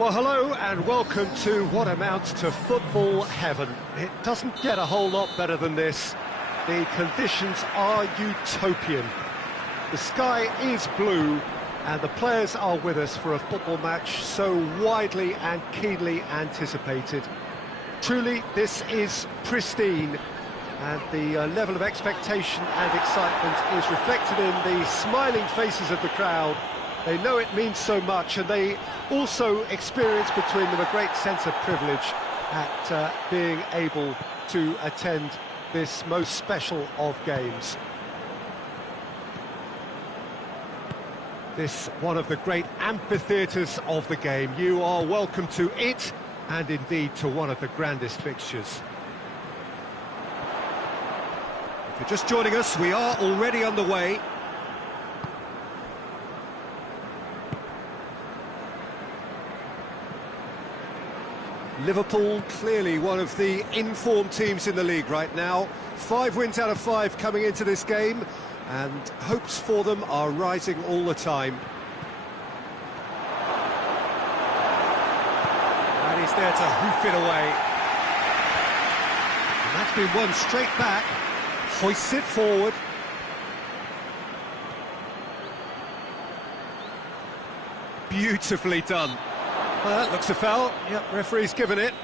Well, hello and welcome to what amounts to football heaven. It doesn't get a whole lot better than this. The conditions are utopian. The sky is blue and the players are with us for a football match so widely and keenly anticipated. Truly, this is pristine, and the level of expectation and excitement is reflected in the smiling faces of the crowd. They know it means so much, and they also experience between them a great sense of privilege at being able to attend this most special of games. This one of the great amphitheatres of the game. You are welcome to it, and indeed to one of the grandest fixtures. If you're just joining us, we are already underway. Liverpool, clearly one of the informed teams in the league right now. 5 wins out of 5 coming into this game, and hopes for them are rising all the time. And he's there to hoof it away. And that's been won straight back. Hoists it forward. Beautifully done. Well, that looks a foul. Yep, referee's given it.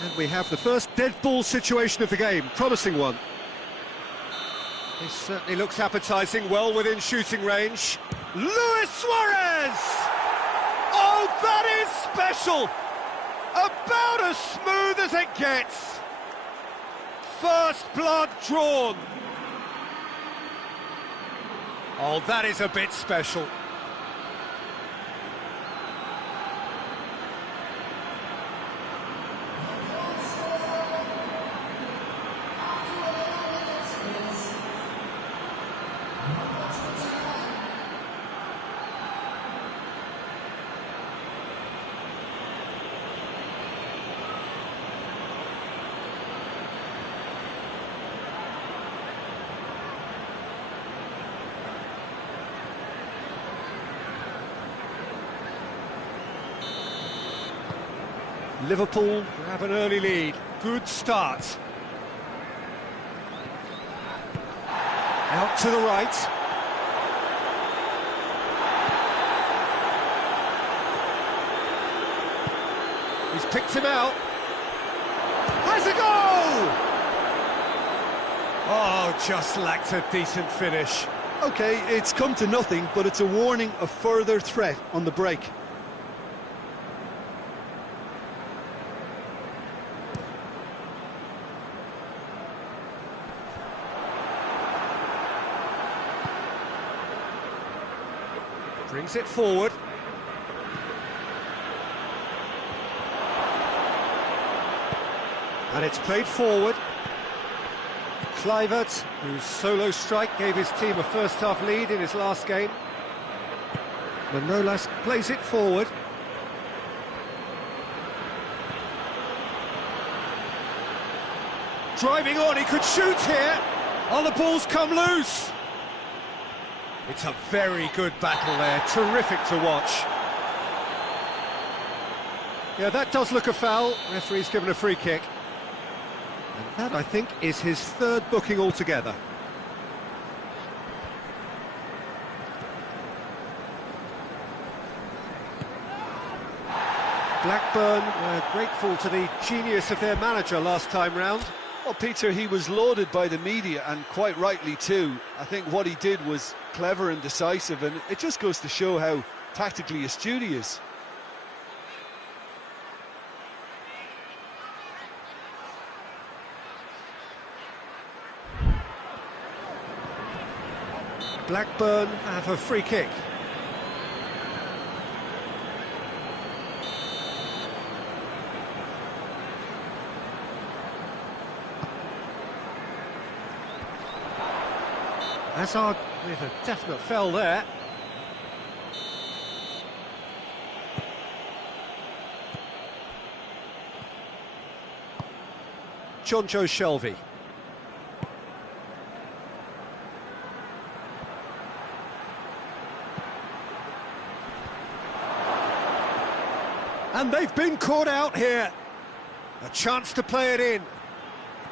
And we have the first dead ball situation of the game. Promising one. This certainly looks appetising, well within shooting range. Luis Suarez! Oh, that is special! About as smooth as it gets. First blood drawn. Oh, that is a bit special. Liverpool have an early lead. Good start. Out to the right. He's picked him out. Has a goal! Oh, just lacked a decent finish. OK, it's come to nothing, but it's a warning of further threat on the break. Brings it forward. And it's played forward. Kluivert, whose solo strike gave his team a first-half lead in his last game. Manolas plays it forward. Driving on, he could shoot here. Oh, the ball's come loose. It's a very good battle there, terrific to watch. Yeah, that does look a foul. Referee's given a free kick. And that, I think, is his third booking altogether. Blackburn were grateful to the genius of their manager last time round. Well, Peter, he was lauded by the media, and quite rightly too. I think what he did was clever and decisive, and it just goes to show how tactically astute he is. Blackburn have a free kick. Hazard with a definite foul there. Jonjo Shelvey. And they've been caught out here. A chance to play it in.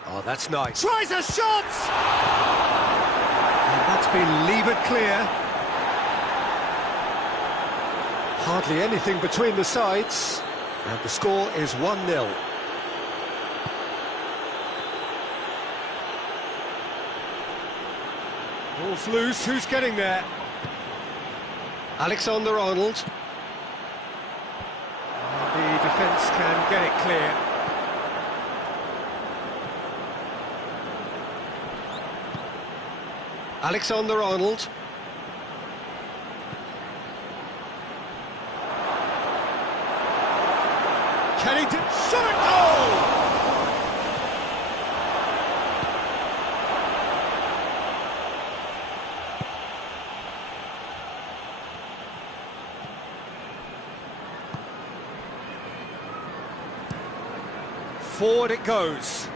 Oh, that's nice. Tries a shot! And that's been levered clear. Hardly anything between the sides. And the score is 1-0. Ball's loose, who's getting there? Alexander-Arnold. The defence can get it clear. Alexander-Arnold. Can he do... Shot it! Goal! Forward it goes.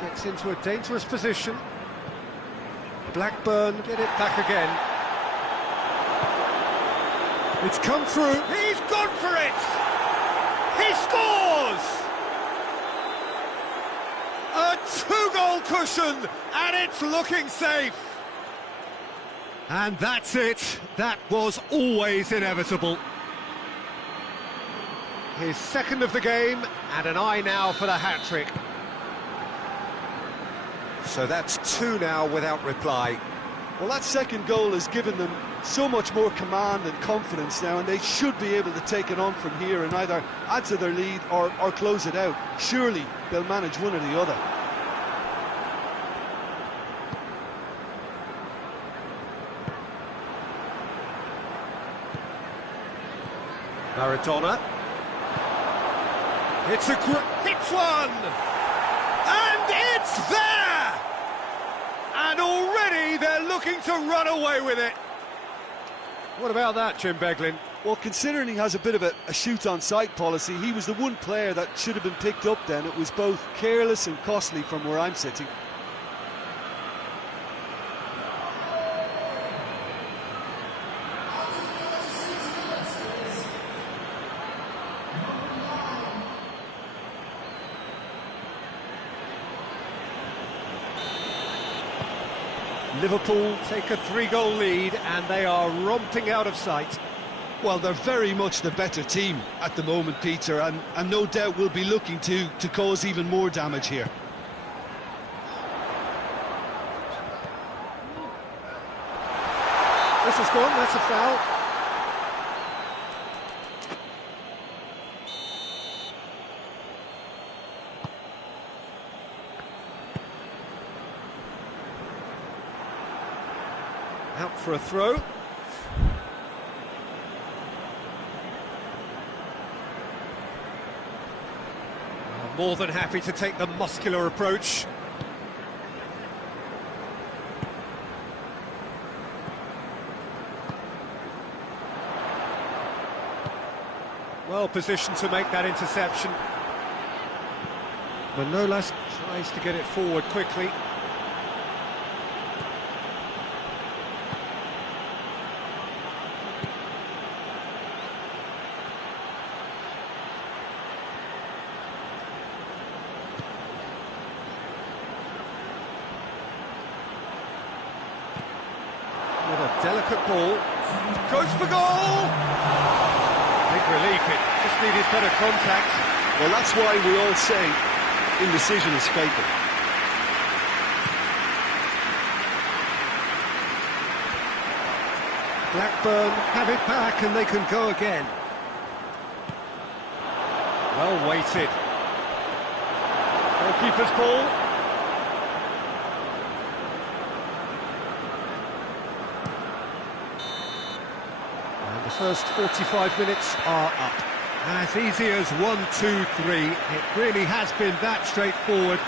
Gets into a dangerous position. Blackburn get it back again. It's come through. He's gone for it! He scores! A two-goal cushion, and it's looking safe. And that's it. That was always inevitable. His second of the game, and an eye now for the hat-trick. So that's two now without reply. Well, that second goal has given them so much more command and confidence now, and they should be able to take it on from here and either add to their lead or close it out. Surely they'll manage one or the other. Maradona. It's a hits one! And it's there! And already they're looking to run away with it. What about that, Jim Beglin? Well, considering he has a bit of a shoot-on-sight policy, he was the one player that should have been picked up then. It was both careless and costly from where I'm sitting. Liverpool take a three-goal lead and they are romping out of sight. Well, they're very much the better team at the moment, Peter, and no doubt will be looking to cause even more damage here. This is gone, that's a foul. Out for a throw. More than happy to take the muscular approach. Well positioned to make that interception. Manolas tries to get it forward quickly. With a delicate ball, goes for goal! Big relief, it just needed better contact. Well, that's why we all say indecision is fatal. Blackburn have it back and they can go again. Well weighted. Goalkeeper's ball. The first 45 minutes are up. As easy as 1, 2, 3. It really has been that straightforward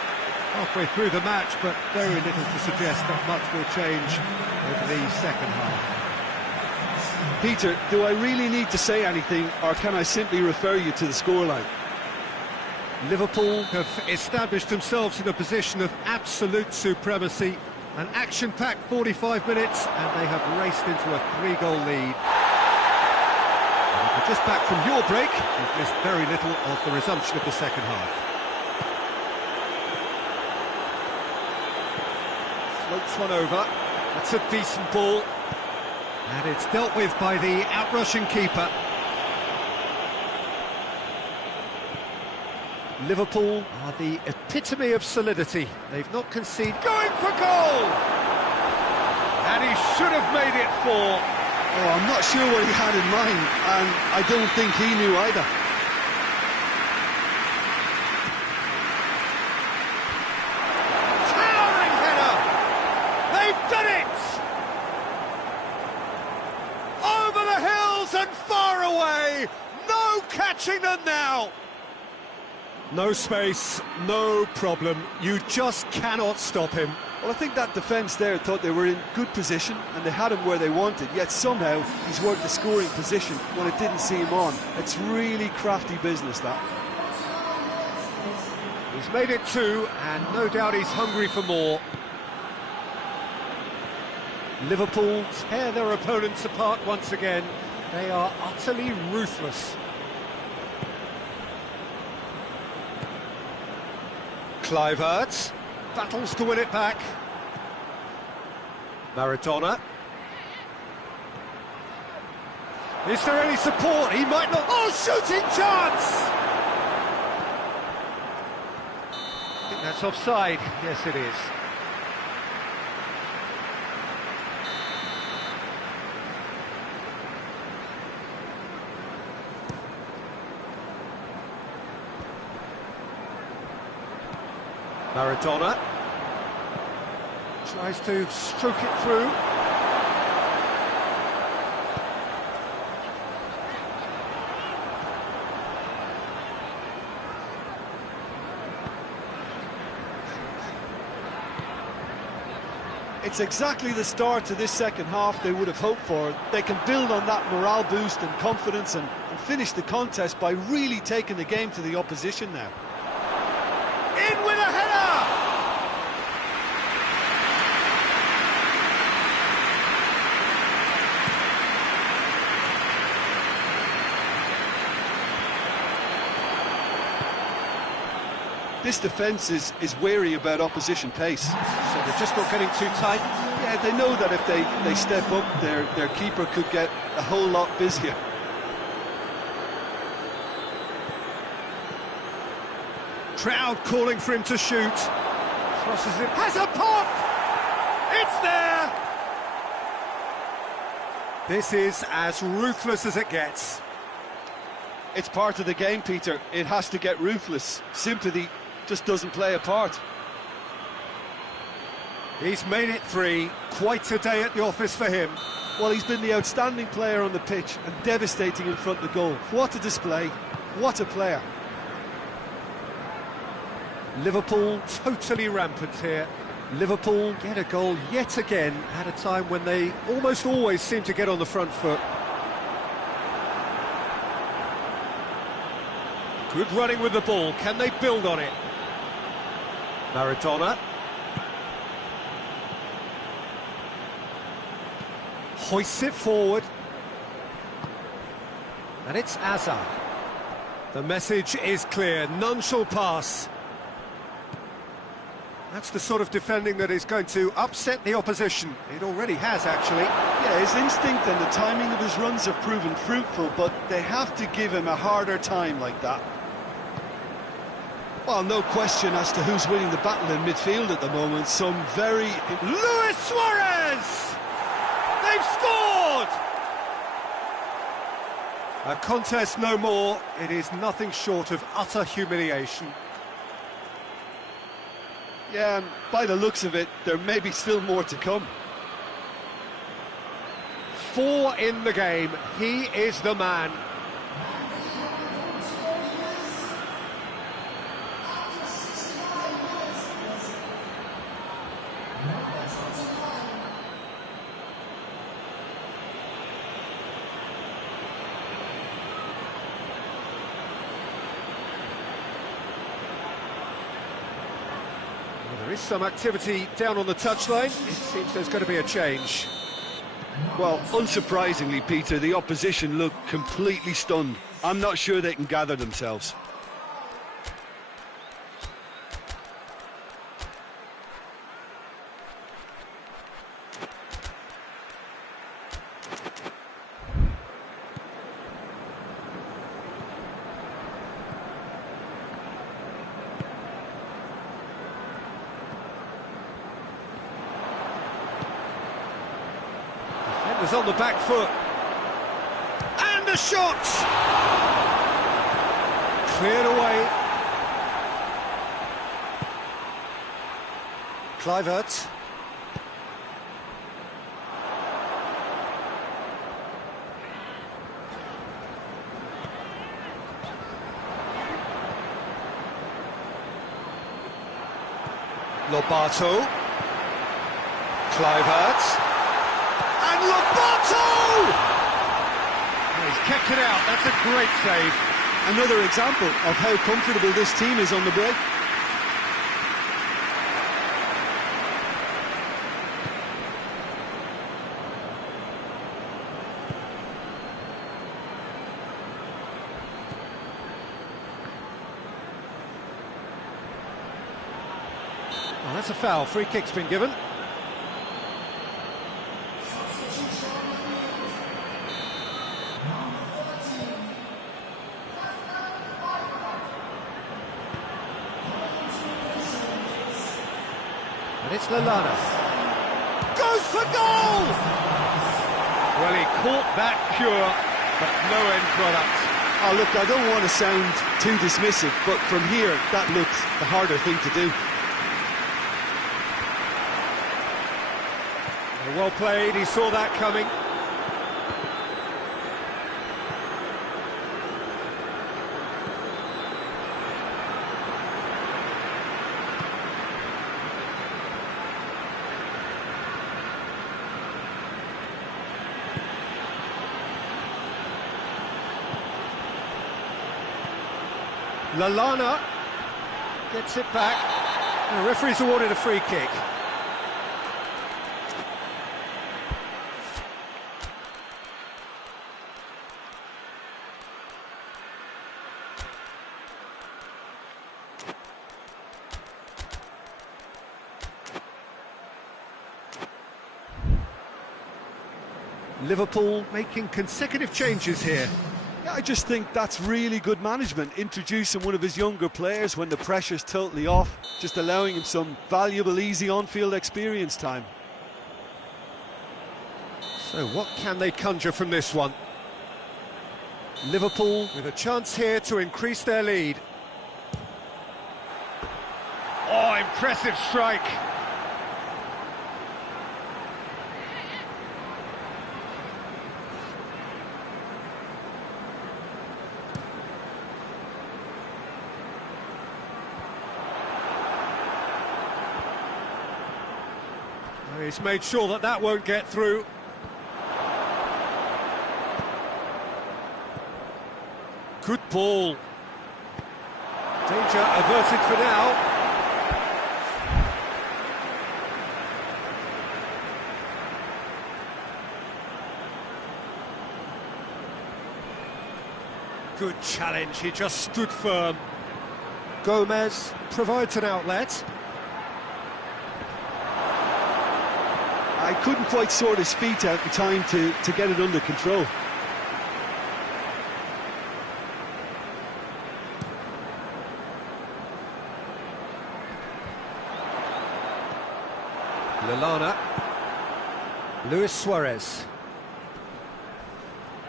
halfway through the match, but very little to suggest that much will change over the second half. Peter, do I really need to say anything, or can I simply refer you to the scoreline? Liverpool have established themselves in a position of absolute supremacy. An action-packed 45 minutes, and they have raced into a 3-goal lead. The Just back from your break, you've missed very little of the resumption of the second half. Floats one over. That's a decent ball. And it's dealt with by the out-rushing keeper. Liverpool are the epitome of solidity. They've not conceded. Going for goal! And he should have made it 4. Oh, I'm not sure what he had in mind, and I don't think he knew either. Towering header! They've done it! Over the hills and far away! No catching them now! No space, no problem. You just cannot stop him. Well, I think that defence there thought they were in good position and they had him where they wanted, yet somehow he's worked the scoring position when it didn't see him on. It's really crafty business, that. He's made it 2, and no doubt he's hungry for more. Liverpool tear their opponents apart once again. They are utterly ruthless. Kluivert battles to win it back. Maradona. Is there any support? He might not. Oh, shooting chance! I think that's offside. Yes, it is. Maradona tries to stroke it through. It's exactly the start to this second half they would have hoped for. They can build on that morale boost and confidence and finish the contest by really taking the game to the opposition now. In with a header! This defence is wary about opposition pace. So they're just not getting too tight. Yeah, they know that if they step up, their keeper could get a whole lot busier. Crowd calling for him to shoot. Crosses it. Has a pop! It's there! This is as ruthless as it gets. It's part of the game, Peter. It has to get ruthless. Sympathy just doesn't play a part. He's made it 3. Quite a day at the office for him. Well, he's been the outstanding player on the pitch and devastating in front of the goal. What a display. What a player. Liverpool totally rampant here. Liverpool get a goal yet again at a time when they almost always seem to get on the front foot. Good running with the ball. Can they build on it? Maradona. Hoists it forward. And it's Azar. The message is clear. None shall pass. That's the sort of defending that is going to upset the opposition. It already has, actually. Yeah, his instinct and the timing of his runs have proven fruitful, but they have to give him a harder time like that. Well, no question as to who's winning the battle in midfield at the moment. Some very... Luis Suarez! They've scored! A contest no more. It is nothing short of utter humiliation. Yeah, and by the looks of it, there may be still more to come. 4 in the game. He is the man. There is some activity down on the touchline. It seems there's going to be a change. Well, unsurprisingly, Peter, the opposition look completely stunned. I'm not sure they can gather themselves. Defenders on the back foot. And a shot! Cleared away. Kluivert. Lobato. Kluivert. And Lobato! He's kept it out, that's a great save. Another example of how comfortable this team is on the break. Well, that's a foul, free kick's been given. And it's Lallana. Goes for goal! Well, he caught that cure, but no end product. Oh, look, I don't want to sound too dismissive, but from here, that looks the harder thing to do. Well played, he saw that coming. Lallana gets it back. The referee's awarded a free kick. Liverpool making consecutive changes here. Yeah, I just think that's really good management, introducing one of his younger players when the pressure's totally off, just allowing him some valuable, easy on-field experience time. So what can they conjure from this one? Liverpool with a chance here to increase their lead. Oh, impressive strike. He's made sure that that won't get through. Good ball. Danger averted for now. Good challenge, he just stood firm. Gomez provides an outlet. I couldn't quite sort his feet out in time to get it under control. Lallana. Luis Suarez.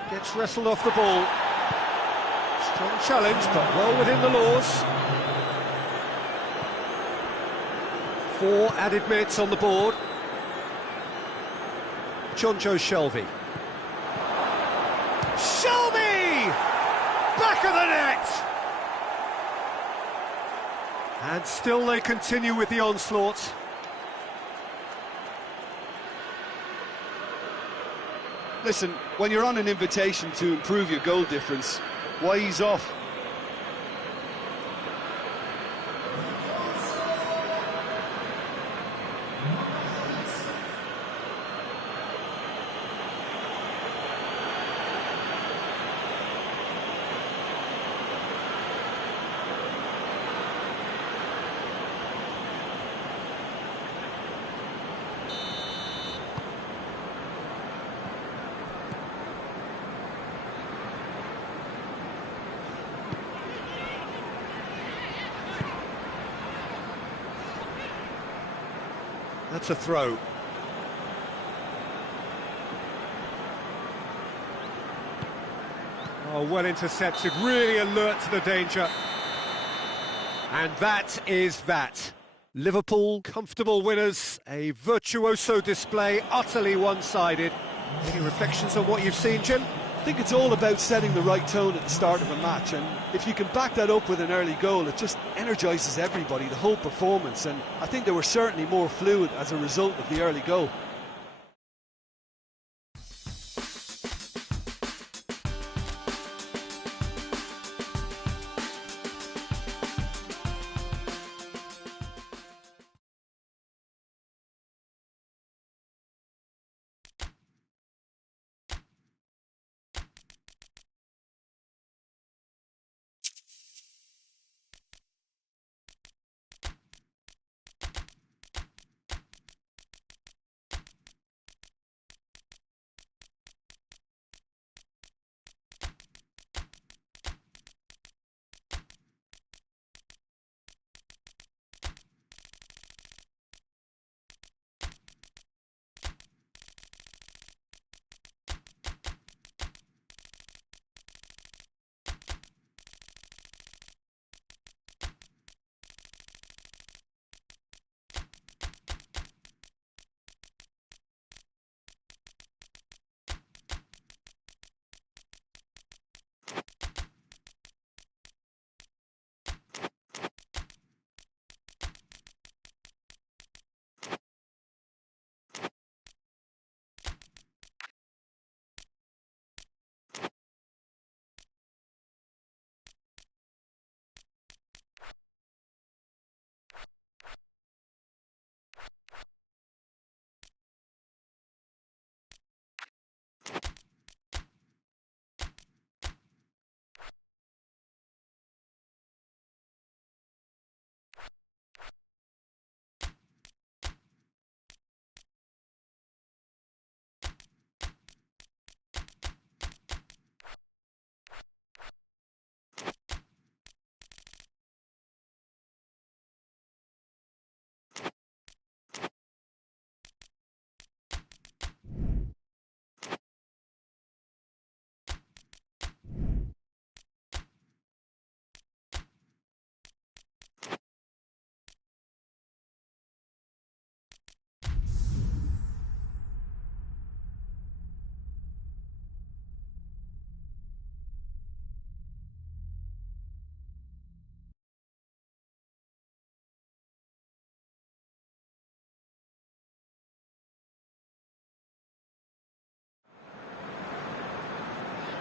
Gets wrestled off the ball. Strong challenge, but well within the laws. 4 added minutes on the board. Jonjo Shelvey. Shelvey! Back of the net! And still they continue with the onslaught. Listen, when you're on an invitation to improve your goal difference, why ease off? That's a throw. Oh, well intercepted, really alert to the danger. And that is that. Liverpool, comfortable winners, a virtuoso display, utterly one-sided. Any reflections on what you've seen, Jim? I think it's all about setting the right tone at the start of a match, and if you can back that up with an early goal, it just energises everybody, the whole performance, and I think they were certainly more fluid as a result of the early goal.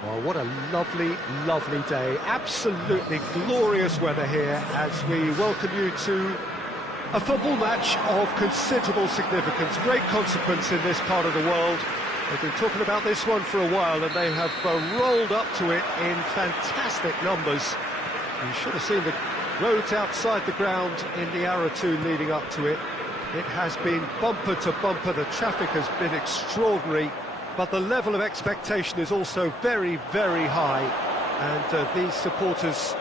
Well, what a lovely, lovely day. Absolutely glorious weather here as we welcome you to a football match of considerable significance, great consequence in this part of the world. They've been talking about this one for a while and they have rolled up to it in fantastic numbers. You should have seen the roads outside the ground in the hour or two leading up to it. It has been bumper to bumper, the traffic has been extraordinary. But the level of expectation is also very, very high. And these supporters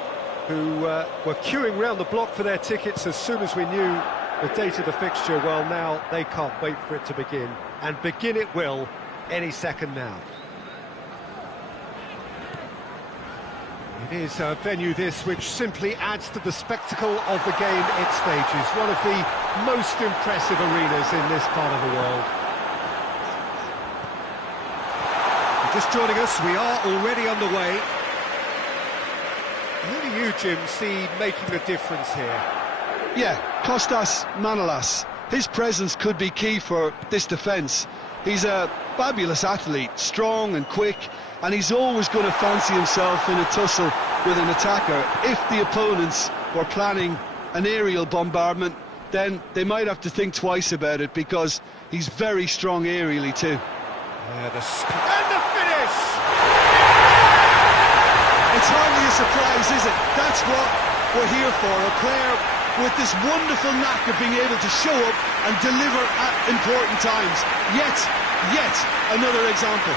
who were queuing round the block for their tickets as soon as we knew the date of the fixture, well, now they can't wait for it to begin. And begin it will any second now. It is a venue this which simply adds to the spectacle of the game it stages. One of the most impressive arenas in this part of the world. Just joining us, we are already underway. Who do you, Jim, see making a difference here? Yeah, Kostas Manolas. His presence could be key for this defence. He's a fabulous athlete, strong and quick, and he's always going to fancy himself in a tussle with an attacker. If the opponents were planning an aerial bombardment, then they might have to think twice about it, because he's very strong aerially too. And the finish! It's hardly a surprise, is it? That's what we're here for, a player with this wonderful knack of being able to show up and deliver at important times. Yet another example.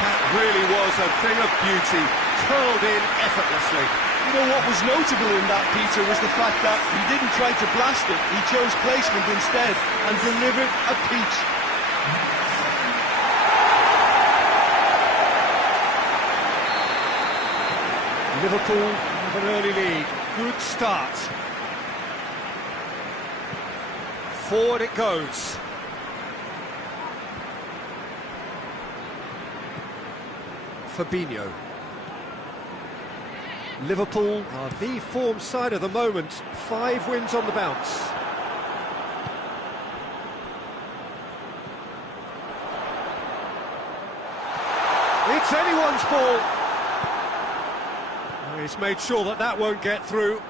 That really was a thing of beauty, curled in effortlessly. You know what was notable in that, Peter, was the fact that he didn't try to blast it. He chose placement instead and delivered a peach. Liverpool have an early lead. Good start. Forward it goes. Fabinho. Liverpool are the form side of the moment. 5 wins on the bounce. It's anyone's ball. He's made sure that that won't get through.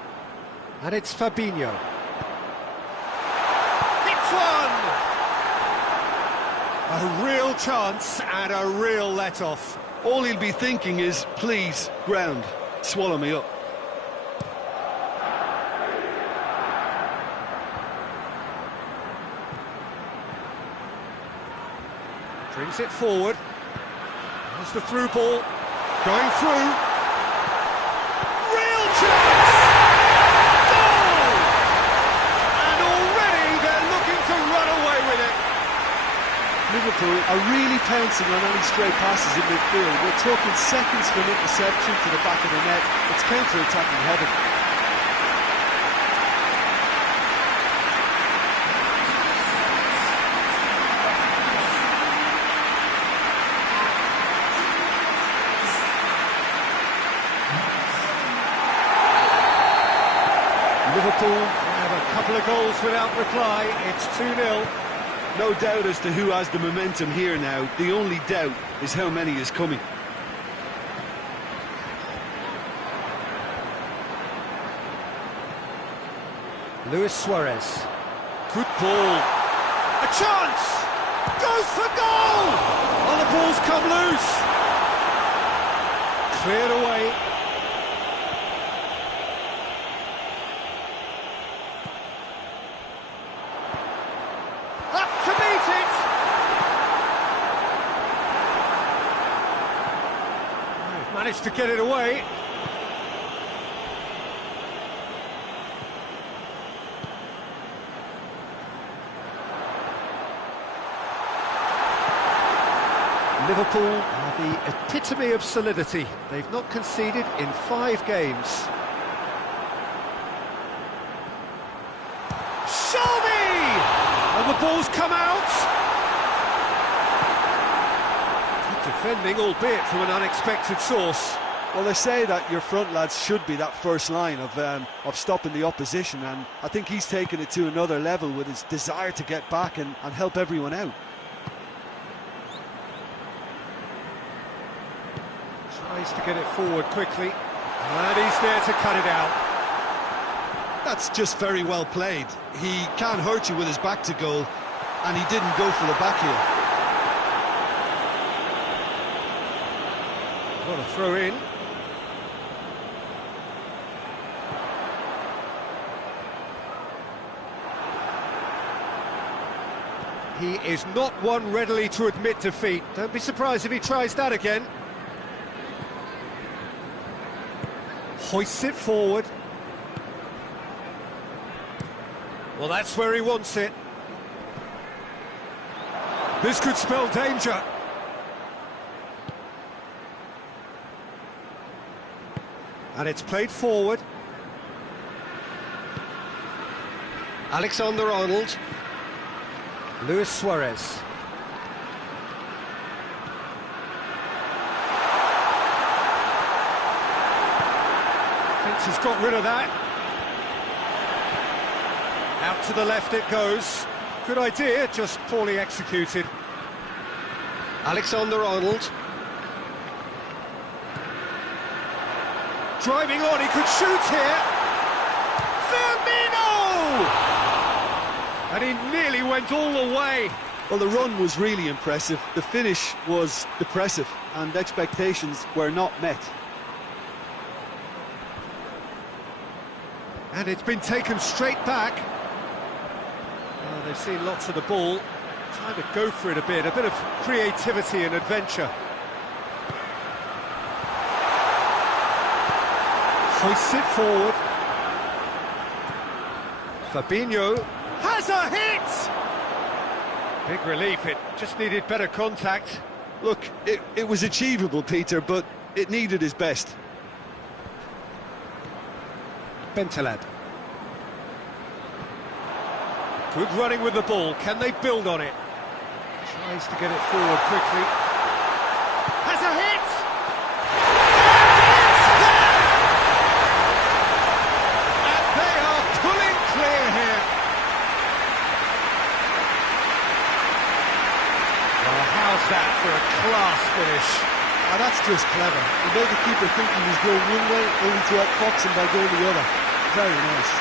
And it's Fabinho. It's one! A real chance and a real let-off. All he'll be thinking is, please, ground, swallow me up. Brings it forward. There's the through ball. Going through. Real chance! Goal! And already they're looking to run away with it. Liverpool are really pouncing on any stray passes in midfield. We're talking seconds from interception to the back of the net. It's counter-attacking heaven. Liverpool have a couple of goals without reply. It's 2-0. No doubt as to who has the momentum here now. The only doubt is how many is coming. Luis Suarez. Good ball. A chance! Goes for goal! Oh, the ball's come loose. Cleared away. Up to beat it! They've managed to get it away. Liverpool are the epitome of solidity. They've not conceded in 5 games. Show me! And the ball's come out! Good defending, albeit from an unexpected source. Well, they say that your front lads should be that first line of stopping the opposition, and I think he's taken it to another level with his desire to get back and help everyone out. Tries to get it forward quickly, and he's there to cut it out. That's just very well played. He can't hurt you with his back to goal, and he didn't go for the back heel. What a throw in. He is not one readily to admit defeat. Don't be surprised if he tries that again. Hoists it forward. Well, that's where he wants it. This could spell danger. And it's played forward. Alexander-Arnold. Luis Suarez. Has got rid of that. Out to the left it goes. Good idea, just poorly executed. Alexander-Arnold. Driving on, he could shoot here. Firmino! And he nearly went all the way. Well, the run was really impressive. The finish was depressive, and expectations were not met. And it's been taken straight back. Oh, they've seen lots of the ball. Trying to go for it a bit of creativity and adventure. Hoists it forward. Fabinho has a hit! Big relief, it just needed better contact. Look, it was achievable, Peter, but it needed his best. Bentaleb. Good running with the ball, can they build on it? Tries to get it forward quickly. Has a hit! And they are pulling clear here. Well, how's that for a class finish? Ah, that's just clever. He made the keeper think he was going one way, only to outfox him by going the other. Very nice.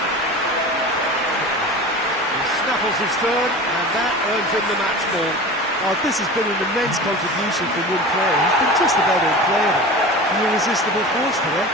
He snaffles his third, and that earns him the match ball. Oh, this has been an immense contribution from one player. He's been just about unplayable. An irresistible force today.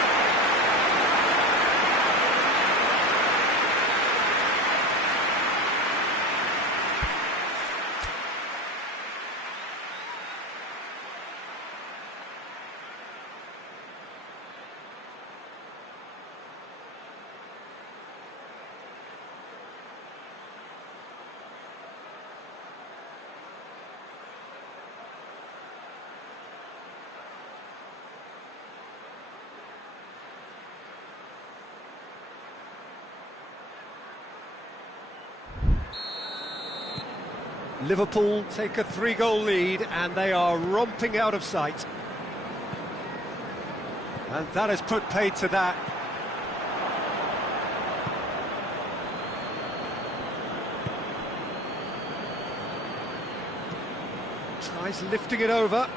Liverpool take a 3-goal lead and they are romping out of sight. And that has put paid to that. Tries lifting it over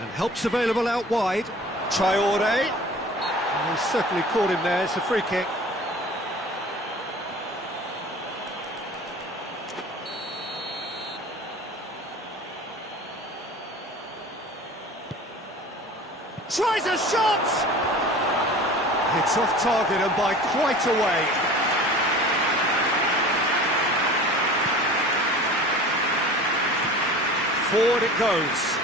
and helps available out wide. Traore. And he's certainly caught him there, it's a free kick. Tries a shot! It's off target and by quite a way. Forward it goes.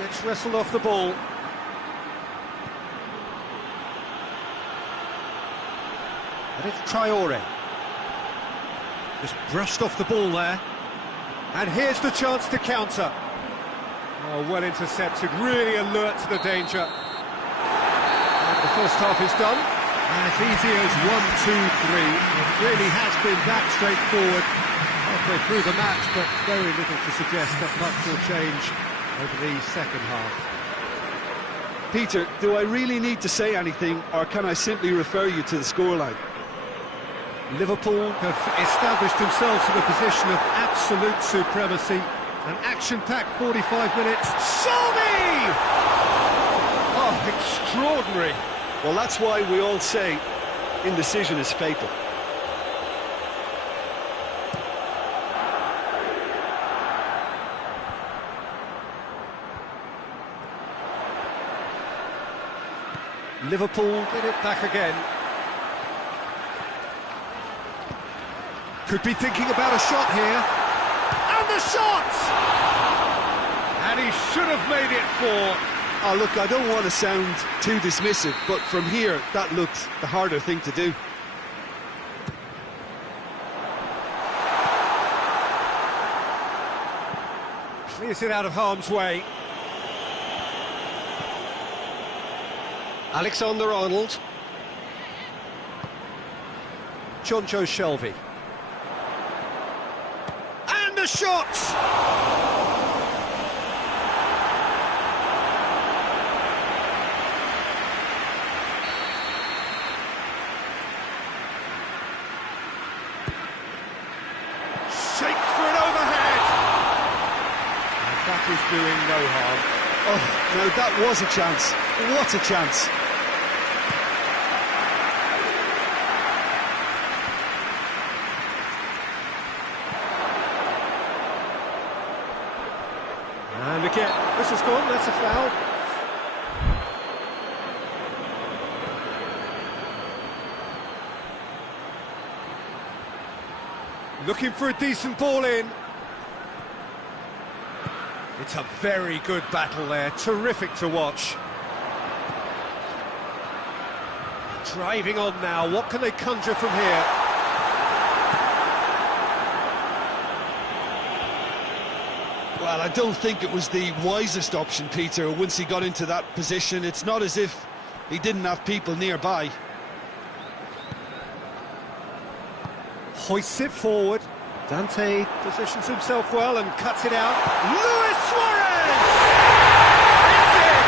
Gets wrestled off the ball. And it's Traore. Just brushed off the ball there. And here's the chance to counter. Oh, well intercepted, really alert to the danger. And the first half is done. As easy as 1, 2, 3. It really has been that straightforward halfway through the match, but very little to suggest that much will change over the second half. Peter, do I really need to say anything, or can I simply refer you to the scoreline? Liverpool have established themselves in a position of absolute supremacy. An action-packed 45 minutes. Show me! Oh, extraordinary. Well, that's why we all say indecision is fatal. Liverpool get it back again. Could be thinking about a shot here. And the shot! And he should have made it 4. Oh, look, I don't want to sound too dismissive, but from here, that looked the harder thing to do. Clears it out of harm's way. Alexander-Arnold. Jonjo Shelvey. And the shot! Shake for an overhead! And that is doing no harm. Oh, no, that was a chance. What a chance. And again, this has gone, that's a foul. Looking for a decent ball in. It's a very good battle there, terrific to watch. Driving on now, what can they conjure from here? Well, I don't think it was the wisest option, Peter, once he got into that position. It's not as if he didn't have people nearby. Hoists it forward. Dante positions himself well and cuts it out. Luis Suarez! It's in!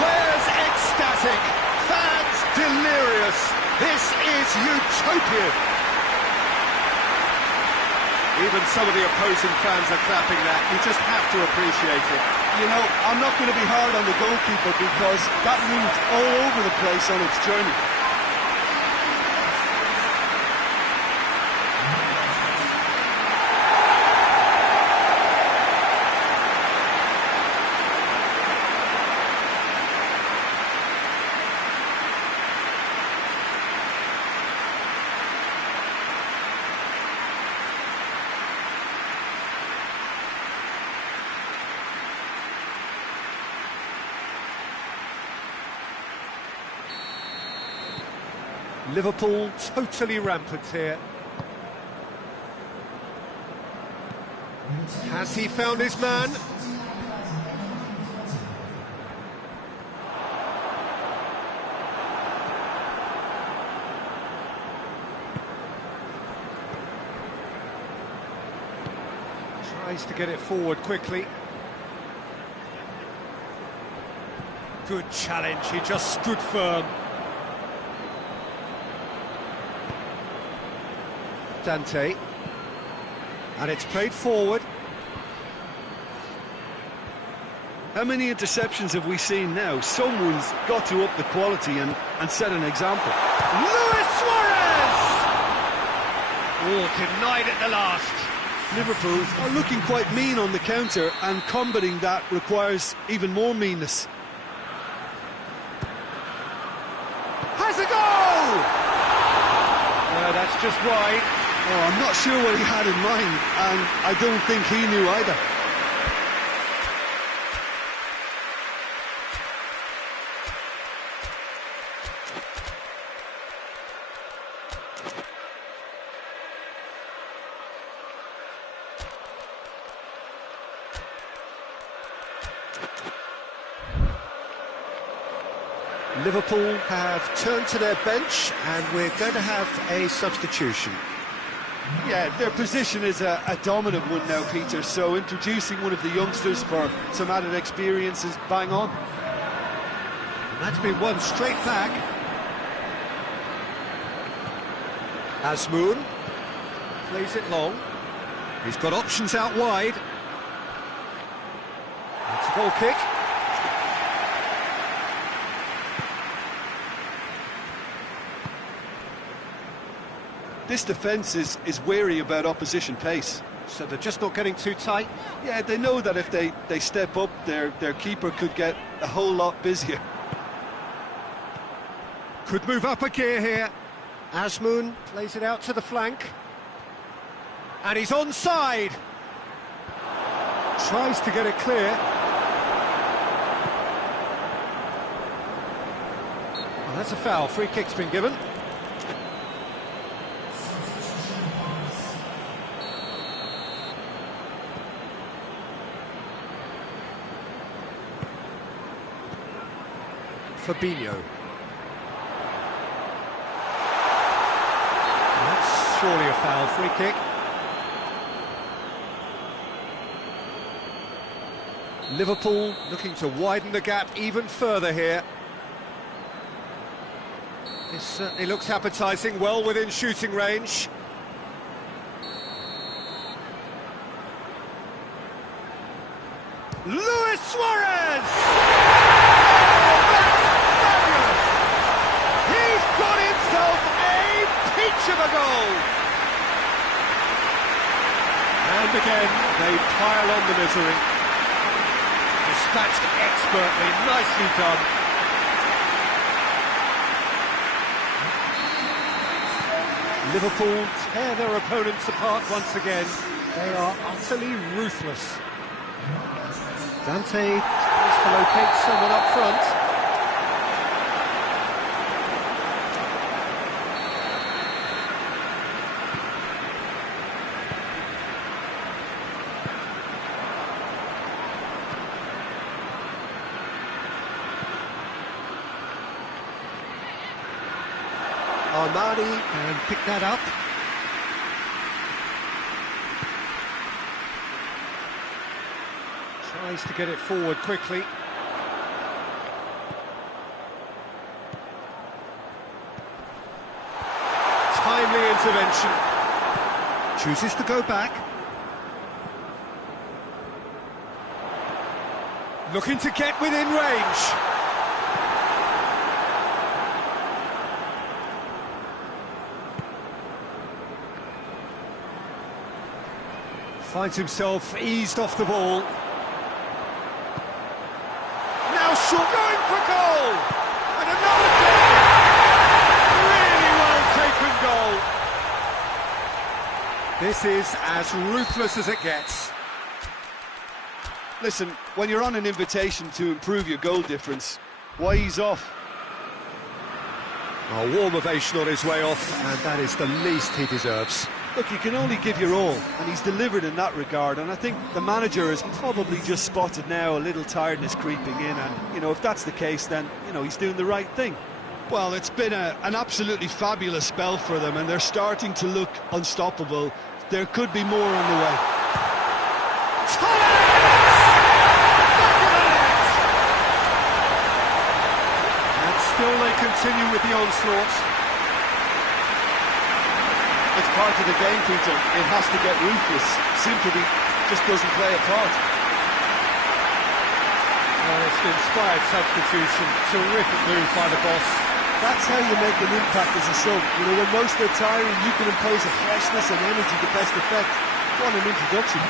Players ecstatic, fans delirious. This is utopian. Even some of the opposing fans are clapping that. You just have to appreciate it. You know, I'm not going to be hard on the goalkeeper because that moved all over the place on its journey. Liverpool totally rampant here. Has he found his man? Tries to get it forward quickly. Good challenge, he just stood firm. Dante, and it's played forward. How many interceptions have we seen now? Someone's got to up the quality and set an example. Luis Suarez! Oh, denied at the last. Liverpool are looking quite mean on the counter, and combating that requires even more meanness. Has a goal! No, that's just wide. Oh, I'm not sure what he had in mind, and I don't think he knew either. Liverpool have turned to their bench, and we're going to have a substitution. Yeah, their position is a dominant one now, Peter, so introducing one of the youngsters for some added experience is bang on. And that's been one straight back. Asmoon plays it long. He's got options out wide. It's a goal kick. This defence is wary about opposition pace. So they're just not getting too tight? Yeah, they know that if they step up, their keeper could get a whole lot busier. Could move up a gear here. Asmoon plays it out to the flank. And he's onside. Tries to get it clear. Well, that's a foul. Free kick's been given. Fabinho. That's surely a foul. Free kick. Liverpool looking to widen the gap even further here. This certainly looks appetising, well within shooting range. Luis Suarez! Of a goal. And again, they pile on the misery. Dispatched expertly, nicely done. Liverpool tear their opponents apart once again. They are utterly ruthless. Dante tries to locate someone up front. Armani And pick that up. Tries to get it forward quickly. timely intervention. Chooses to go back. Looking to get within range. Finds himself eased off the ball. Now short, going for goal! And another take! Really well taken goal. This is as ruthless as it gets. Listen, when you're on an invitation to improve your goal difference, why ease off? A warm ovation on his way off, and that is the least he deserves. Look, you can only give your all, and he's delivered in that regard, and I think the manager has probably just spotted now a little tiredness creeping in, and, you know, if that's the case, then, you know, he's doing the right thing. Well, it's been an absolutely fabulous spell for them, and they're starting to look unstoppable. There could be more on the way. And still they continue with the onslaught. It's part of the game, Peter. It has to get ruthless. Sympathy just doesn't play a part. Well, it's an inspired substitution. Terrific move by the boss. That's how you make an impact as a sub. You know, when most are tiring, you can impose a freshness and energy to best effect. What an introduction.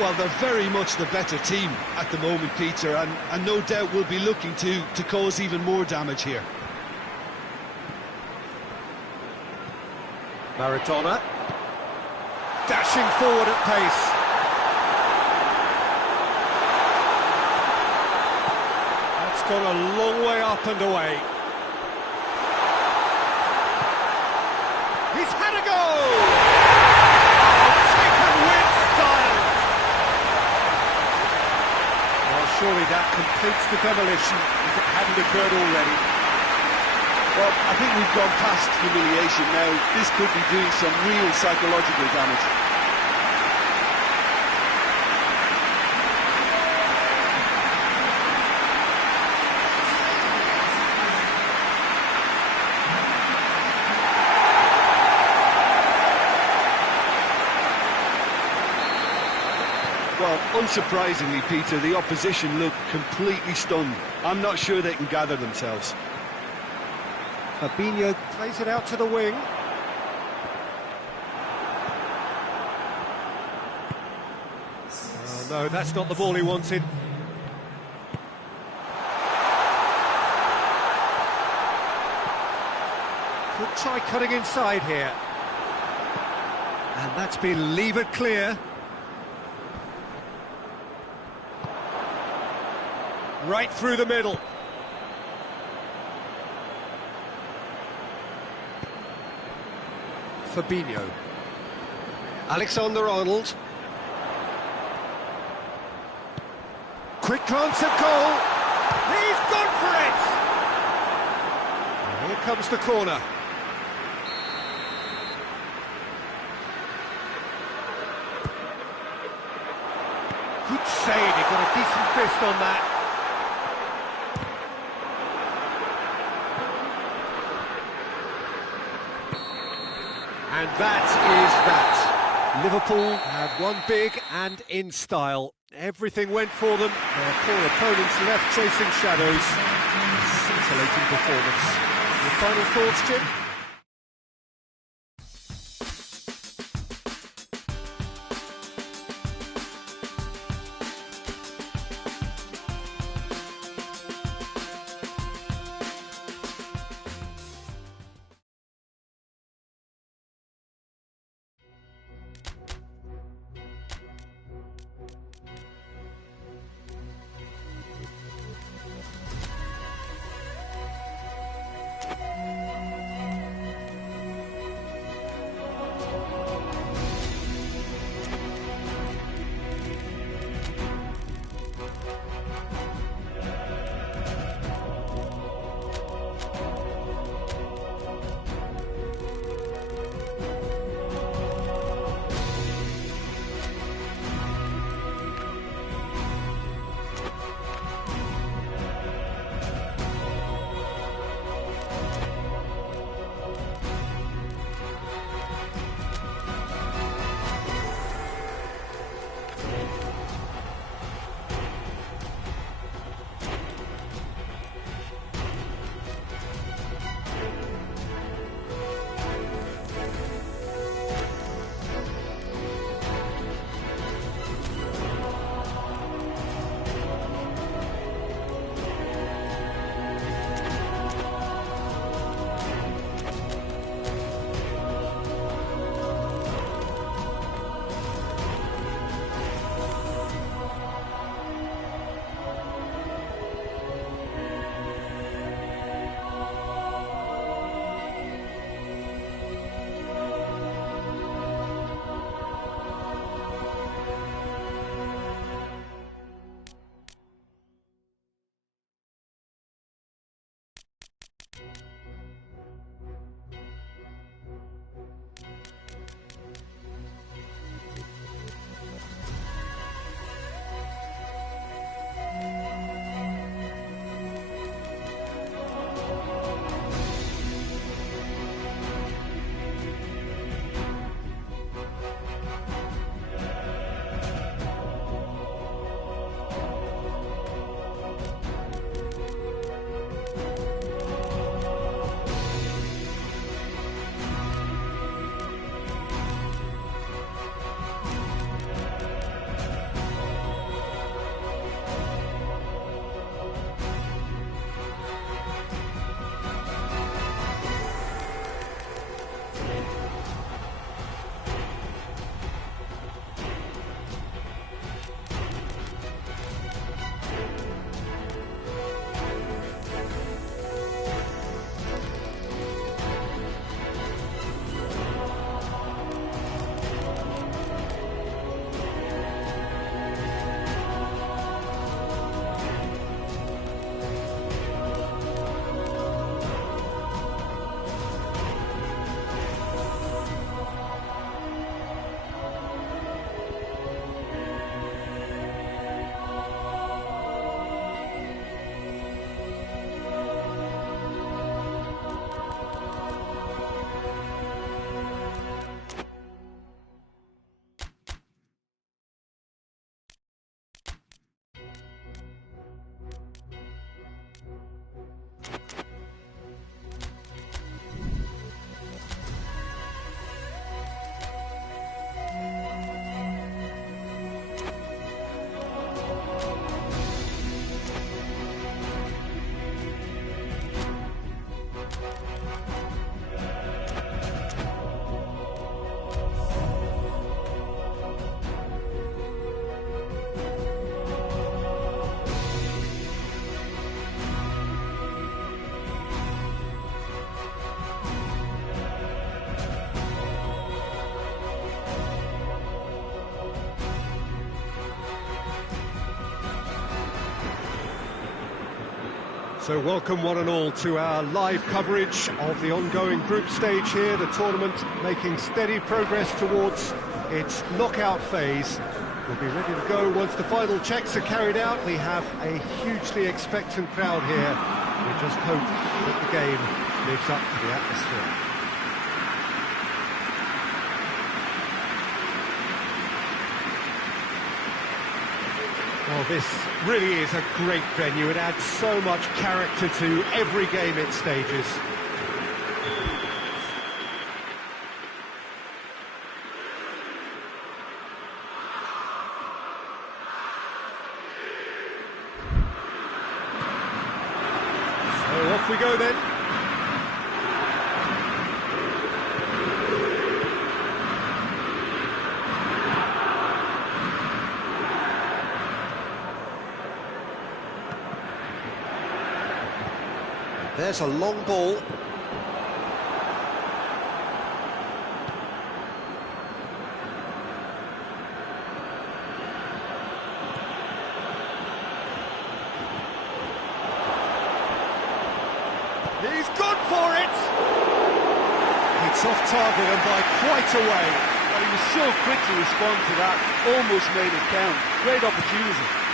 Well, they're very much the better team at the moment, Peter, and no doubt will be looking to cause even more damage here. Maradona. Dashing forward at pace. That's gone a long way up and away. He's had a go! Surely that completes the demolition if it hadn't occurred already. Well, I think we've gone past humiliation now. This could be doing some real psychological damage. Well, unsurprisingly, Peter, the opposition look completely stunned. I'm not sure they can gather themselves. Fabinho plays it out to the wing. Oh no, that's not the ball he wanted. Could try cutting inside here. And that's been levered clear. Right through the middle. Fabinho. Alexander-Arnold. Quick glance at goal. He's gone for it! And here comes the corner. Good save, he got a decent fist on that. And that is that. Liverpool have won big and in style. Everything went for them. Their poor opponents left chasing shadows. Scintillating performance. Your final thoughts, Jim? So welcome one and all to our live coverage of the ongoing group stage here, the tournament making steady progress towards its knockout phase. We'll be ready to go once the final checks are carried out. We have a hugely expectant crowd here. We just hope that the game lives up to the atmosphere. Well, this really is a great venue. It adds so much character to every game it stages. So off we go then. There's a long ball. He's gone for it! It's off target and by quite a way. Well, he was so quick to respond to that, almost made it count. Great opportunity.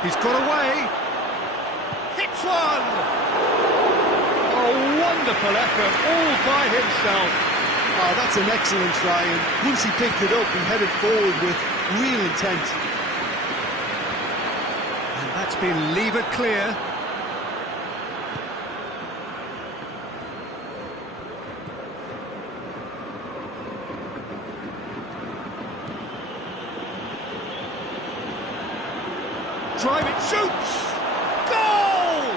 He's got away. Hits one! A wonderful effort, all by himself. Oh, that's an excellent try, and once he picked it up, he headed forward with real intent. And that's been levered clear. Driving, shoots! Goal!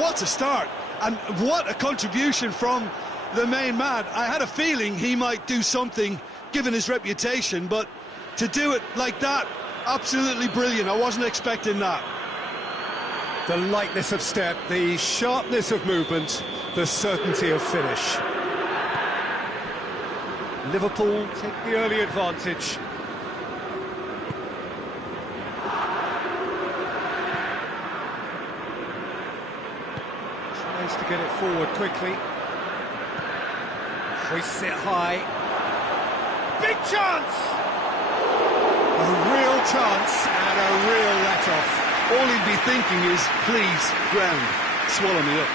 What a start, and what a contribution from the main man. I had a feeling he might do something, given his reputation, but to do it like that, absolutely brilliant. I wasn't expecting that. The lightness of step, the sharpness of movement, the certainty of finish. Liverpool take the early advantage. To get it forward quickly. Hoists it high. Big chance! A real chance and a real let-off. All he'd be thinking is, please, ground, swallow me up.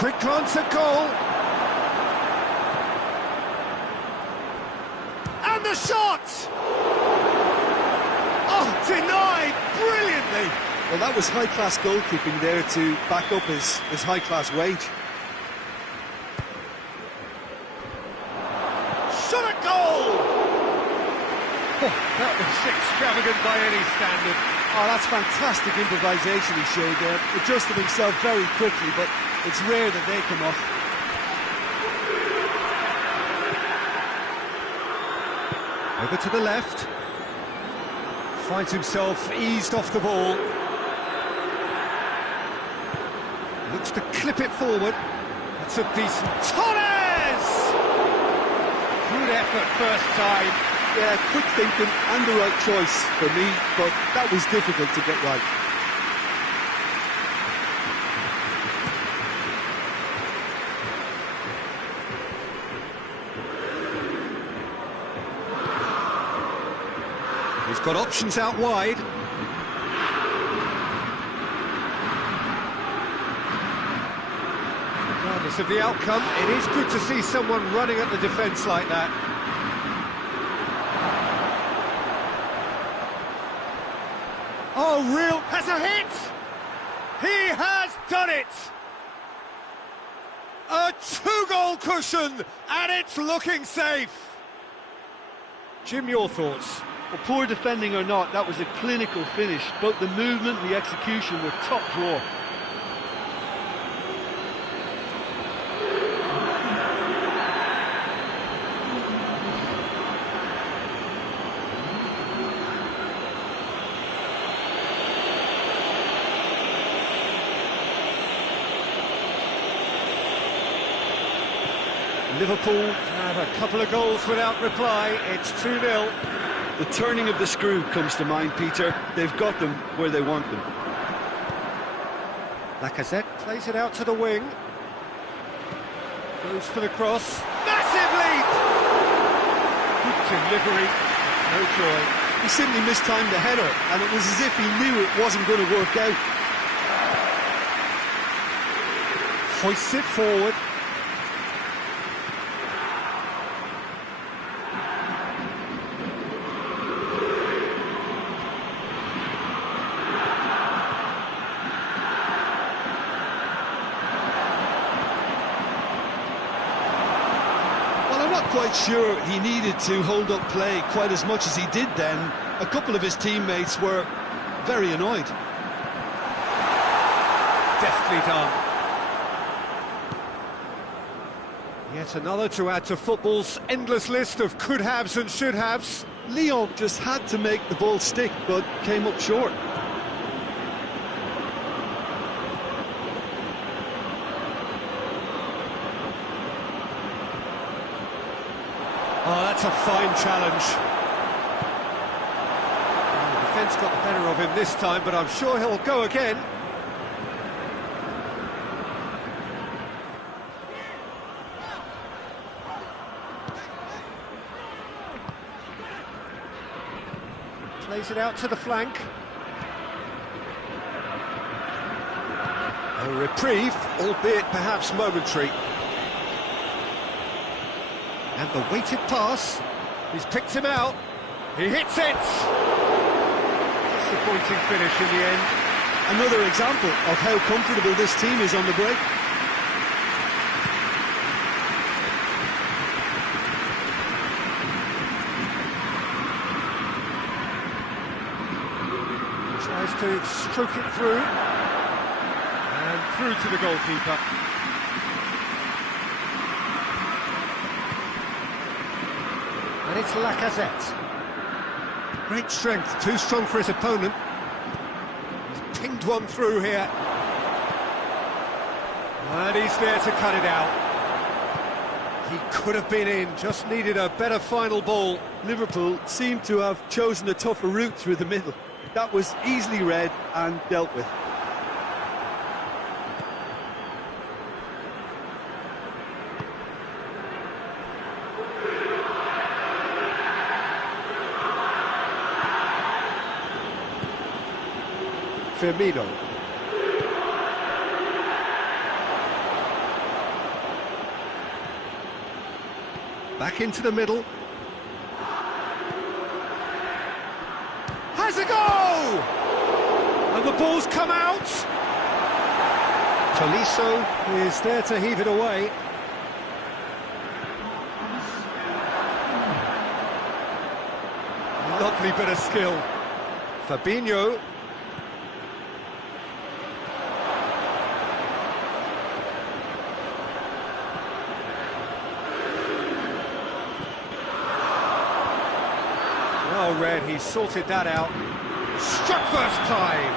Quick glance at goal. And the shot! Oh, denied brilliantly. Well, that was high-class goalkeeping there to back up his high-class wage. Shot at goal! Oh, that was extravagant by any standard. Oh, that's fantastic improvisation he showed there. Adjusted himself very quickly, but it's rare that they come off. Over to the left. Finds himself eased off the ball. Looks to clip it forward. That's a decent... Torres! Good effort first time. Yeah, quick thinking and the right choice for me, but that was difficult to get right. He's got options out wide. Regardless of the outcome, it is good to see someone running at the defence like that. Oh, real... has a hit! He has done it! A two-goal cushion, and it's looking safe. Jim, your thoughts? Well, poor defending or not, that was a clinical finish. Both the movement and the execution were top draw. Liverpool have a couple of goals without reply. It's 2-0. The turning of the screw comes to mind, Peter. They've got them where they want them. Lacazette plays it out to the wing. Goes for the cross. Massive leap! Good delivery. No joy. He simply mistimed the header, and it was as if he knew it wasn't going to work out. Hoists it forward. Quite sure he needed to hold up play quite as much as he did then. A couple of his teammates were very annoyed. Deftly done. Yet another to add to football's endless list of could-haves and should-haves. Lyon just had to make the ball stick, but came up short. Oh, that's a fine challenge. The defence got the better of him this time, but I'm sure he'll go again. Plays it out to the flank. A reprieve, albeit perhaps momentary. And the weighted pass, he's picked him out, he hits it! Disappointing finish in the end. Another example of how comfortable this team is on the break. Tries to stroke it through, and through to the goalkeeper. And it's Lacazette. Great strength, too strong for his opponent. He's pinged one through here. And he's there to cut it out. He could have been in, just needed a better final ball. Liverpool seemed to have chosen a tougher route through the middle. That was easily read and dealt with. Firmino. Back into the middle. Has a go! And the ball's come out! Tolisso is there to heave it away. Lovely bit of skill. Fabinho. Well read, he sorted that out. Struck first time.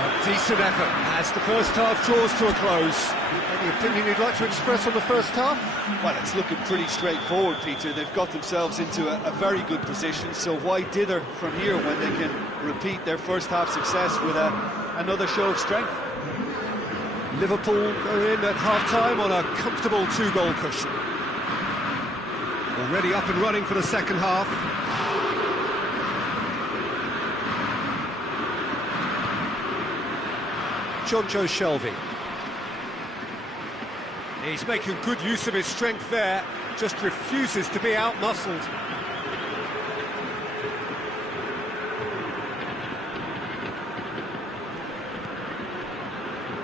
A decent effort as the first half draws to a close. Any opinion you'd like to express on the first half? Well, it's looking pretty straightforward, Peter. They've got themselves into a very good position, so why dither from here when they can repeat their first half success with another show of strength? Liverpool go in at half-time on a comfortable 2-goal cushion. Already up and running for the second half. Jonjo Shelvey. He's making good use of his strength there, just refuses to be out-muscled.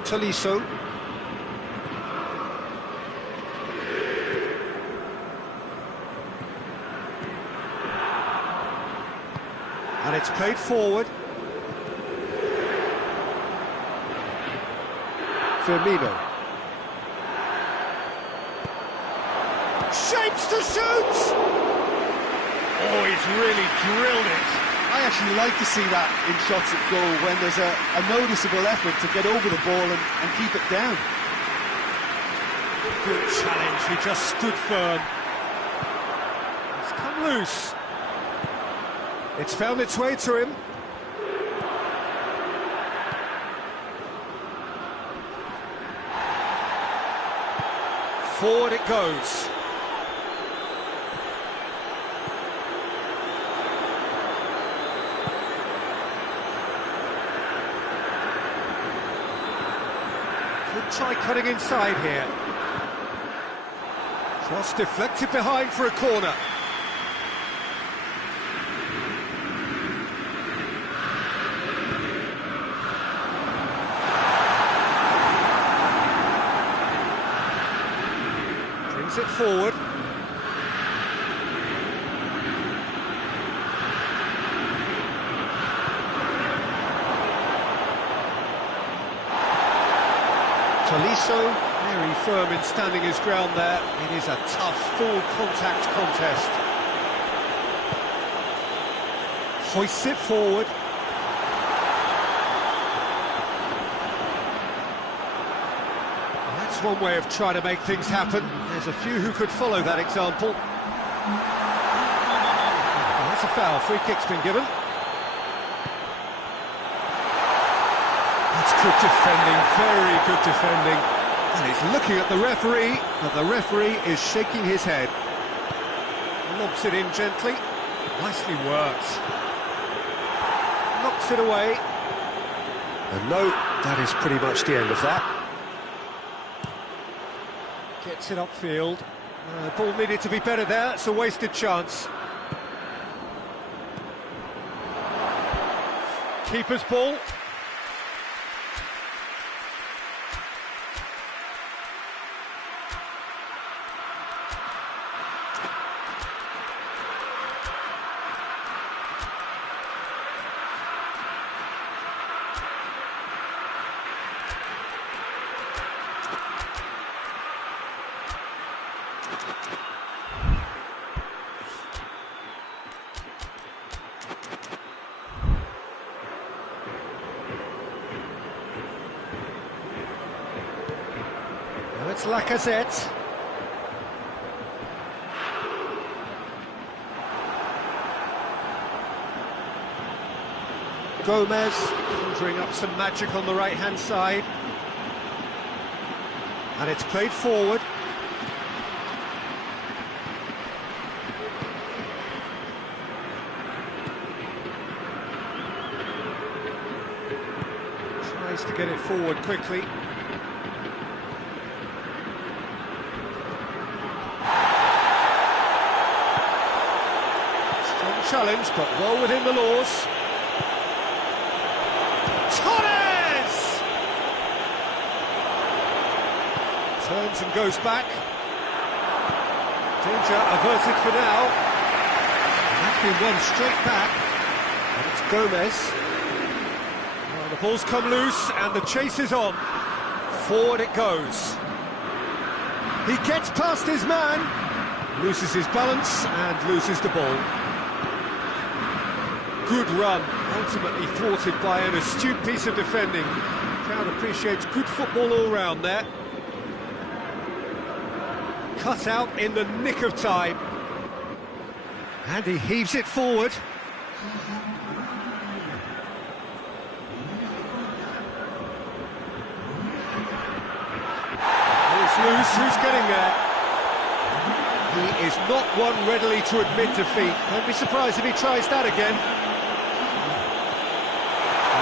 Tolisso. And it's played forward. Firmino. Shapes to shoot! Oh, he's really drilled it. I actually like to see that in shots at goal when there's a noticeable effort to get over the ball and keep it down. Good challenge, he just stood firm. It's come loose. It's found its way to him. Forward it goes. Could try cutting inside here. Cross deflected behind for a corner. Brings it forward. Tolisso, very firm in standing his ground there. It is a tough, full-contact contest. Hoists it forward. That's one way of trying to make things happen. There's a few who could follow that example. Oh, that's a foul. Free kick's been given. That's good defending, very good defending. And he's looking at the referee, but the referee is shaking his head. Lobs it in gently. Nicely worked. Knocks it away. And no, that is pretty much the end of that. Gets it upfield. Ball needed to be better there, it's a wasted chance. Keeper's ball. Now it's Lacazette. Gomez conjuring up some magic on the right-hand side. And it's played forward. Tries to get it forward quickly. Strong challenge, but well within the laws. Turns and goes back. Danger averted for now. And that's been won straight back. And it's Gomez. Well, the ball's come loose and the chase is on. Forward it goes. He gets past his man, loses his balance and loses the ball. Good run, ultimately thwarted by an astute piece of defending. Crowd appreciates good football all round there. Cut out in the nick of time. And he heaves it forward. It's loose, who's getting there? He is not one readily to admit defeat. Don't be surprised if he tries that again.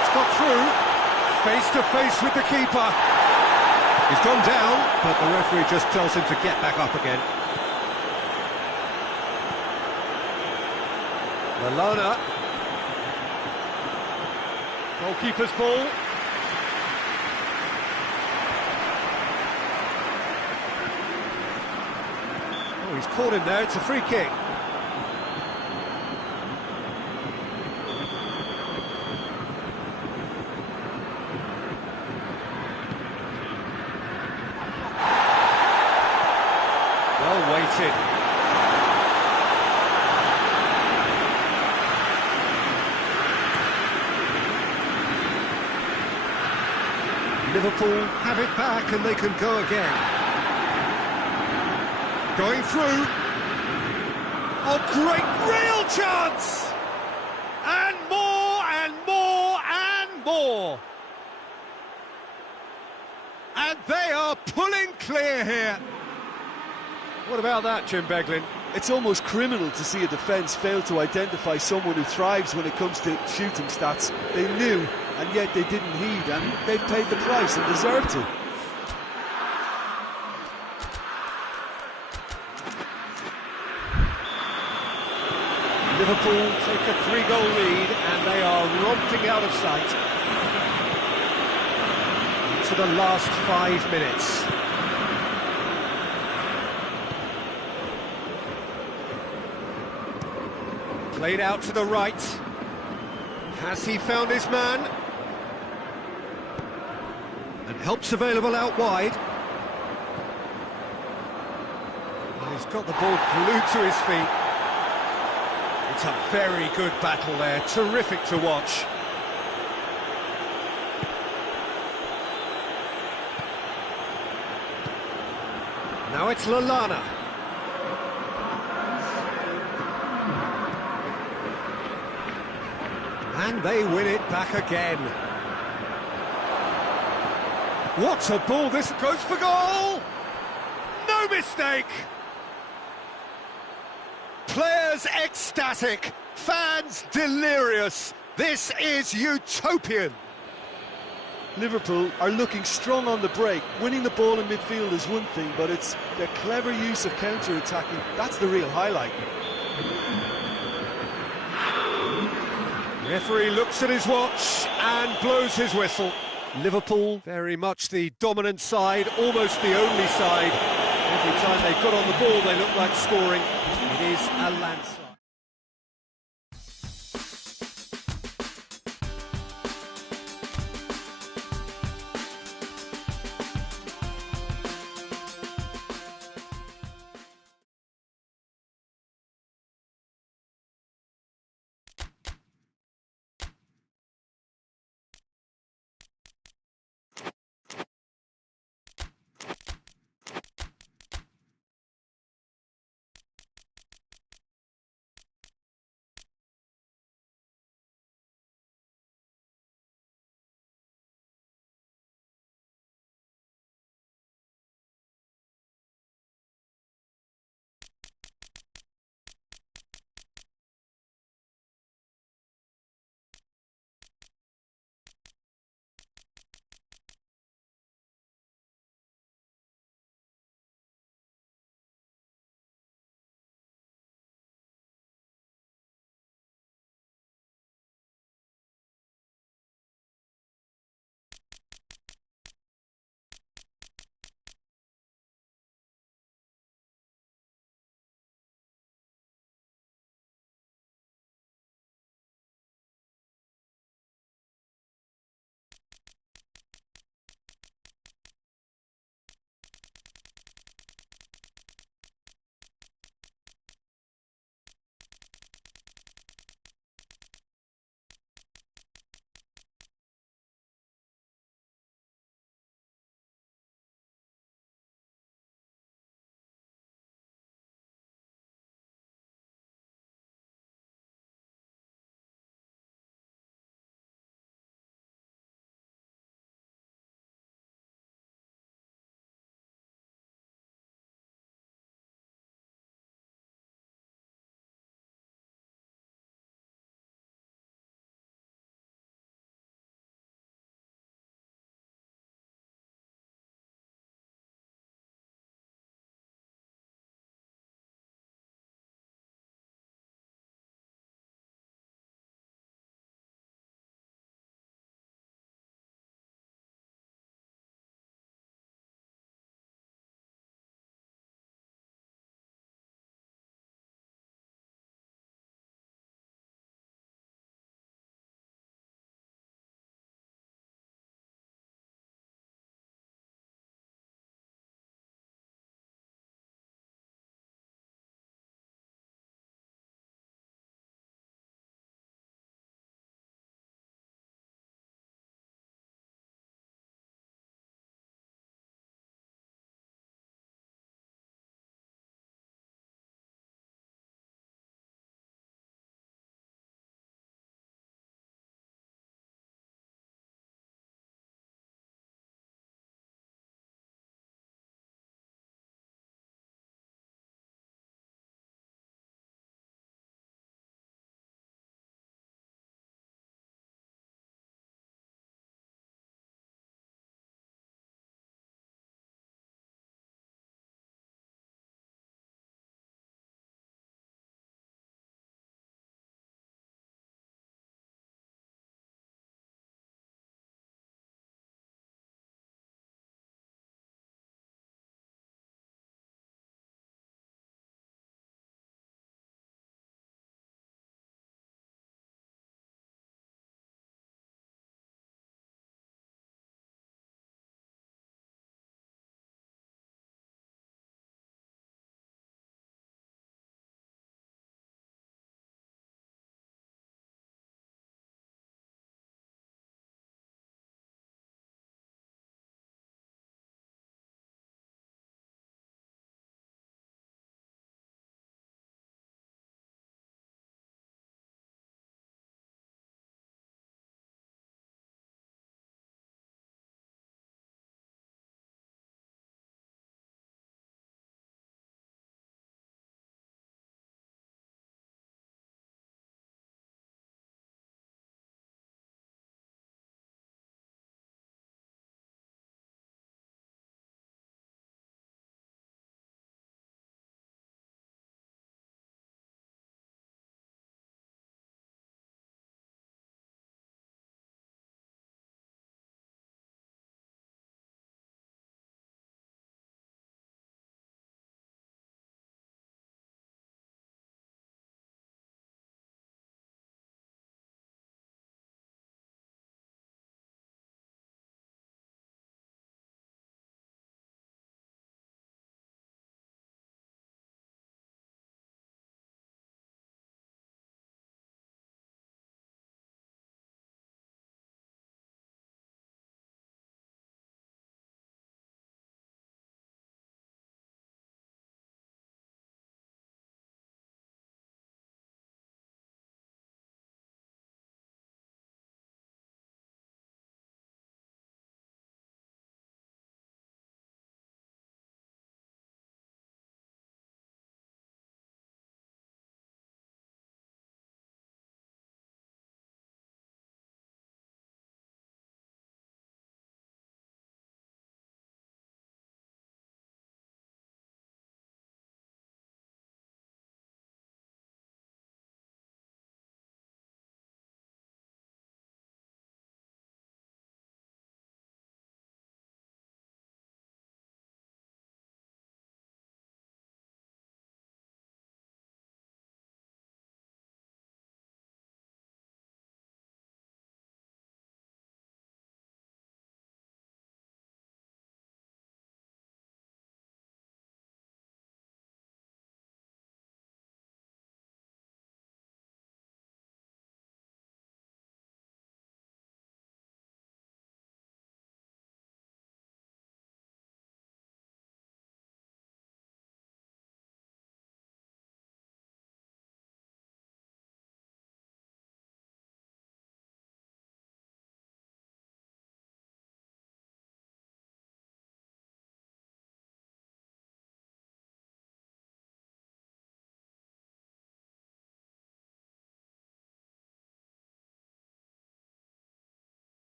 It's got through, face to face with the keeper. He's gone down, but the referee just tells him to get back up again. Lallana. Goalkeeper's ball. Oh, he's caught him there, it's a free kick. Well weighted. Liverpool have it back and they can go again. Going through. Oh, great, real chance! And more, and more, and more! And they are pulling clear here. What about that, Jim Beglin? It's almost criminal to see a defence fail to identify someone who thrives when it comes to shooting stats. They knew, and yet they didn't heed, and they've paid the price and deserve to. Liverpool take a 3-goal lead, and they are romping out of sight into the last 5 minutes. Played out to the right. Has he found his man? And help's available out wide. Well, he's got the ball glued to his feet. It's a very good battle there, terrific to watch. Now it's Lallana. And they win it back again. What a ball, this goes for goal! No mistake! Players ecstatic, fans delirious. This is utopian. Liverpool are looking strong on the break. Winning the ball in midfield is one thing, but it's their clever use of counter-attacking. That's the real highlight. Referee looks at his watch and blows his whistle. Liverpool, very much the dominant side, almost the only side. Every time they got on the ball, they looked like scoring. It is a landslide.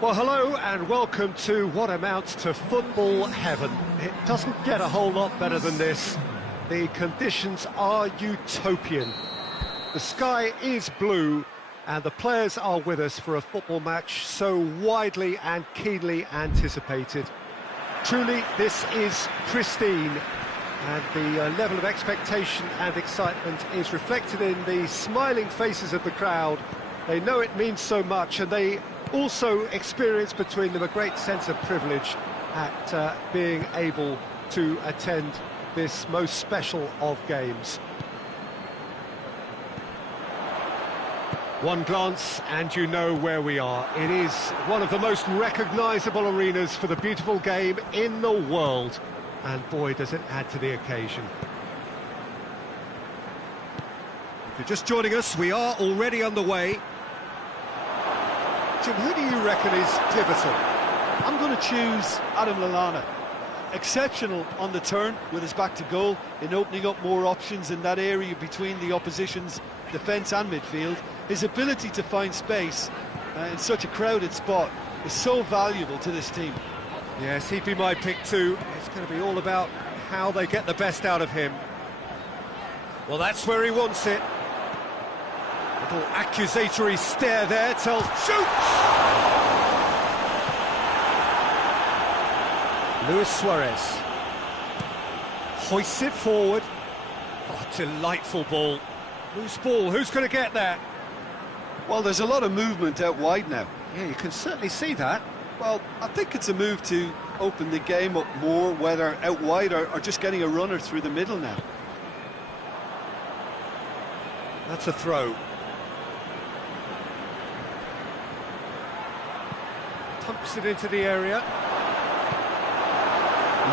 Well, hello and welcome to what amounts to football heaven. It doesn't get a whole lot better than this. The conditions are utopian. The sky is blue and the players are with us for a football match so widely and keenly anticipated. Truly, this is pristine, and the level of expectation and excitement is reflected in the smiling faces of the crowd. They know it means so much, and they also experience between them a great sense of privilege at being able to attend this most special of games. One glance and you know where we are. It is one of the most recognisable arenas for the beautiful game in the world, and boy does it add to the occasion. If you're just joining us, we are already underway. Jim, who do you reckon is pivotal? I'm going to choose Adam Lallana. Exceptional on the turn with his back to goal, in opening up more options in that area between the opposition's defence and midfield. His ability to find space in such a crowded spot is so valuable to this team. Yes, he'd be my pick too. It's going to be all about how they get the best out of him. Well, that's where he wants it. Little accusatory stare there tells... Shoots! Luis Suarez hoists it forward. Oh, delightful ball. Loose ball, who's going to get that? Well, there's a lot of movement out wide now. Yeah, you can certainly see that. Well, I think it's a move to open the game up more, whether out wide or just getting a runner through the middle now. That's a throw. Pumps it into the area.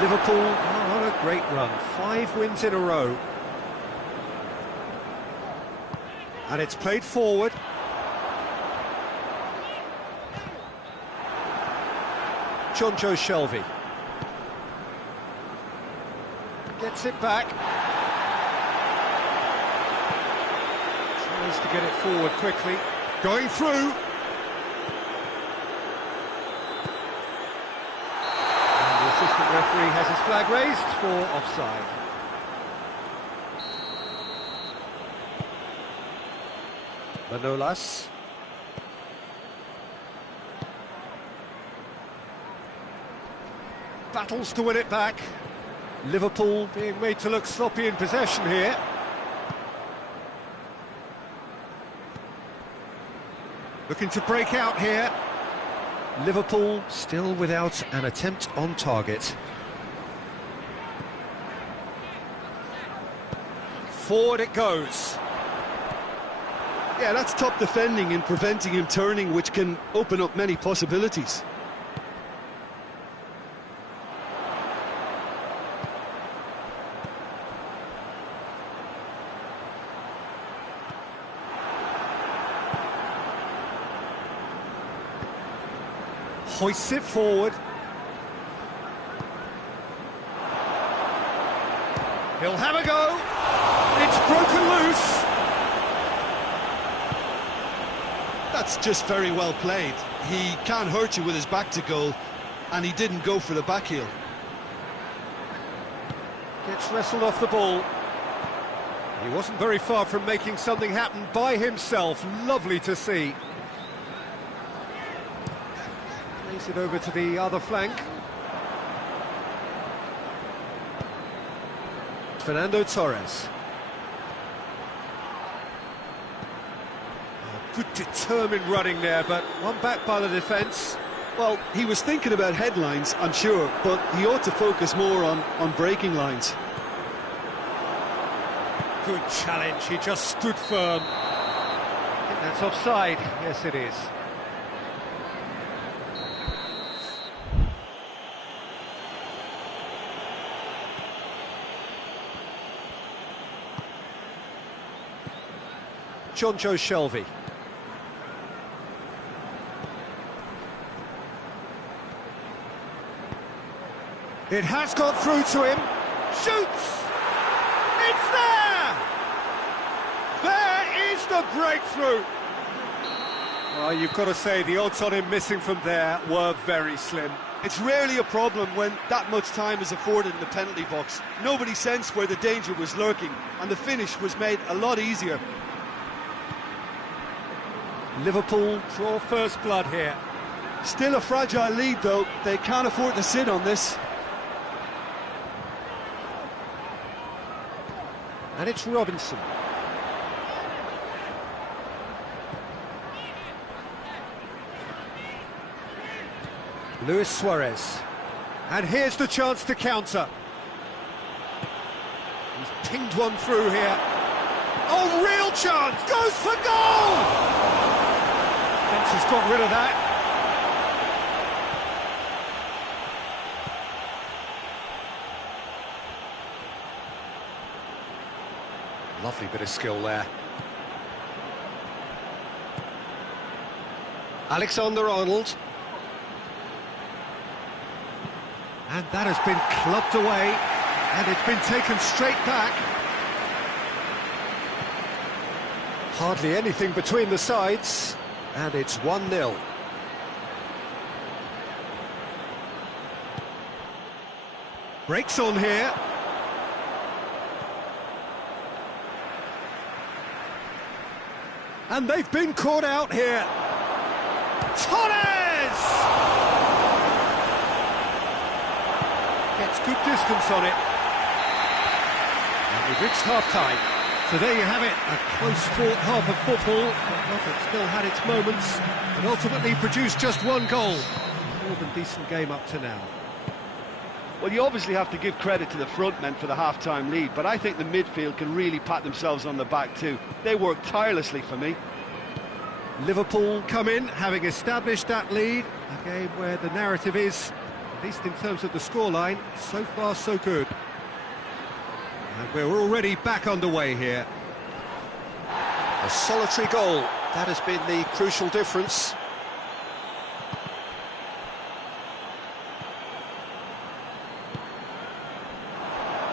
Liverpool are on a great run. 5 wins in a row. And it's played forward. Jonjo Shelvey gets it back. Tries to get it forward quickly. Going through. And the assistant referee has his flag raised for offside. Manolas. Battles to win it back. Liverpool being made to look sloppy in possession here. Looking to break out here. Liverpool still without an attempt on target. Forward it goes. Yeah, that's top defending and preventing him turning, which can open up many possibilities. Hoists it forward. He'll have a go. It's broken loose. That's just very well played. He can't hurt you with his back to goal, and he didn't go for the back heel. Gets wrestled off the ball. He wasn't very far from making something happen by himself. Lovely to see. Plays it over to the other flank. Fernando Torres. Good determined running there, but one back by the defence. Well, he was thinking about headlines, I'm sure, but he ought to focus more on breaking lines. Good challenge, he just stood firm. I think that's offside. Yes, it is. Jonjo Shelvey. It has got through to him. Shoots! It's there! There is the breakthrough. Well, you've got to say the odds on him missing from there were very slim. It's rarely a problem when that much time is afforded in the penalty box. Nobody sensed where the danger was lurking, and the finish was made a lot easier. Liverpool draw first blood here. Still a fragile lead, though. They can't afford to sit on this. And it's Robinson. Luis Suarez. And here's the chance to counter. He's pinged one through here. Oh, real chance! Goes for goal! Defence has got rid of that. Lovely bit of skill there. Alexander-Arnold. And that has been clubbed away, and it's been taken straight back. Hardly anything between the sides, and it's 1-0. Breaks on here. And they've been caught out here. Torres! Gets good distance on it. And we've reached half-time. So there you have it, a close-fought half of football, but it still had its moments, and ultimately produced just one goal. More than decent game up to now. Well, you obviously have to give credit to the front men for the half-time lead, but I think the midfield can really pat themselves on the back too. They work tirelessly for me. Liverpool come in, having established that lead. A game where the narrative is, at least in terms of the scoreline, so far so good. And we're already back underway here. A solitary goal, that has been the crucial difference.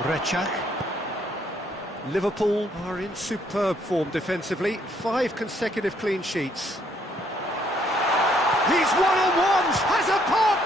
Rechak. Liverpool are in superb form defensively, 5 consecutive clean sheets. He's one-on-one, has a pop!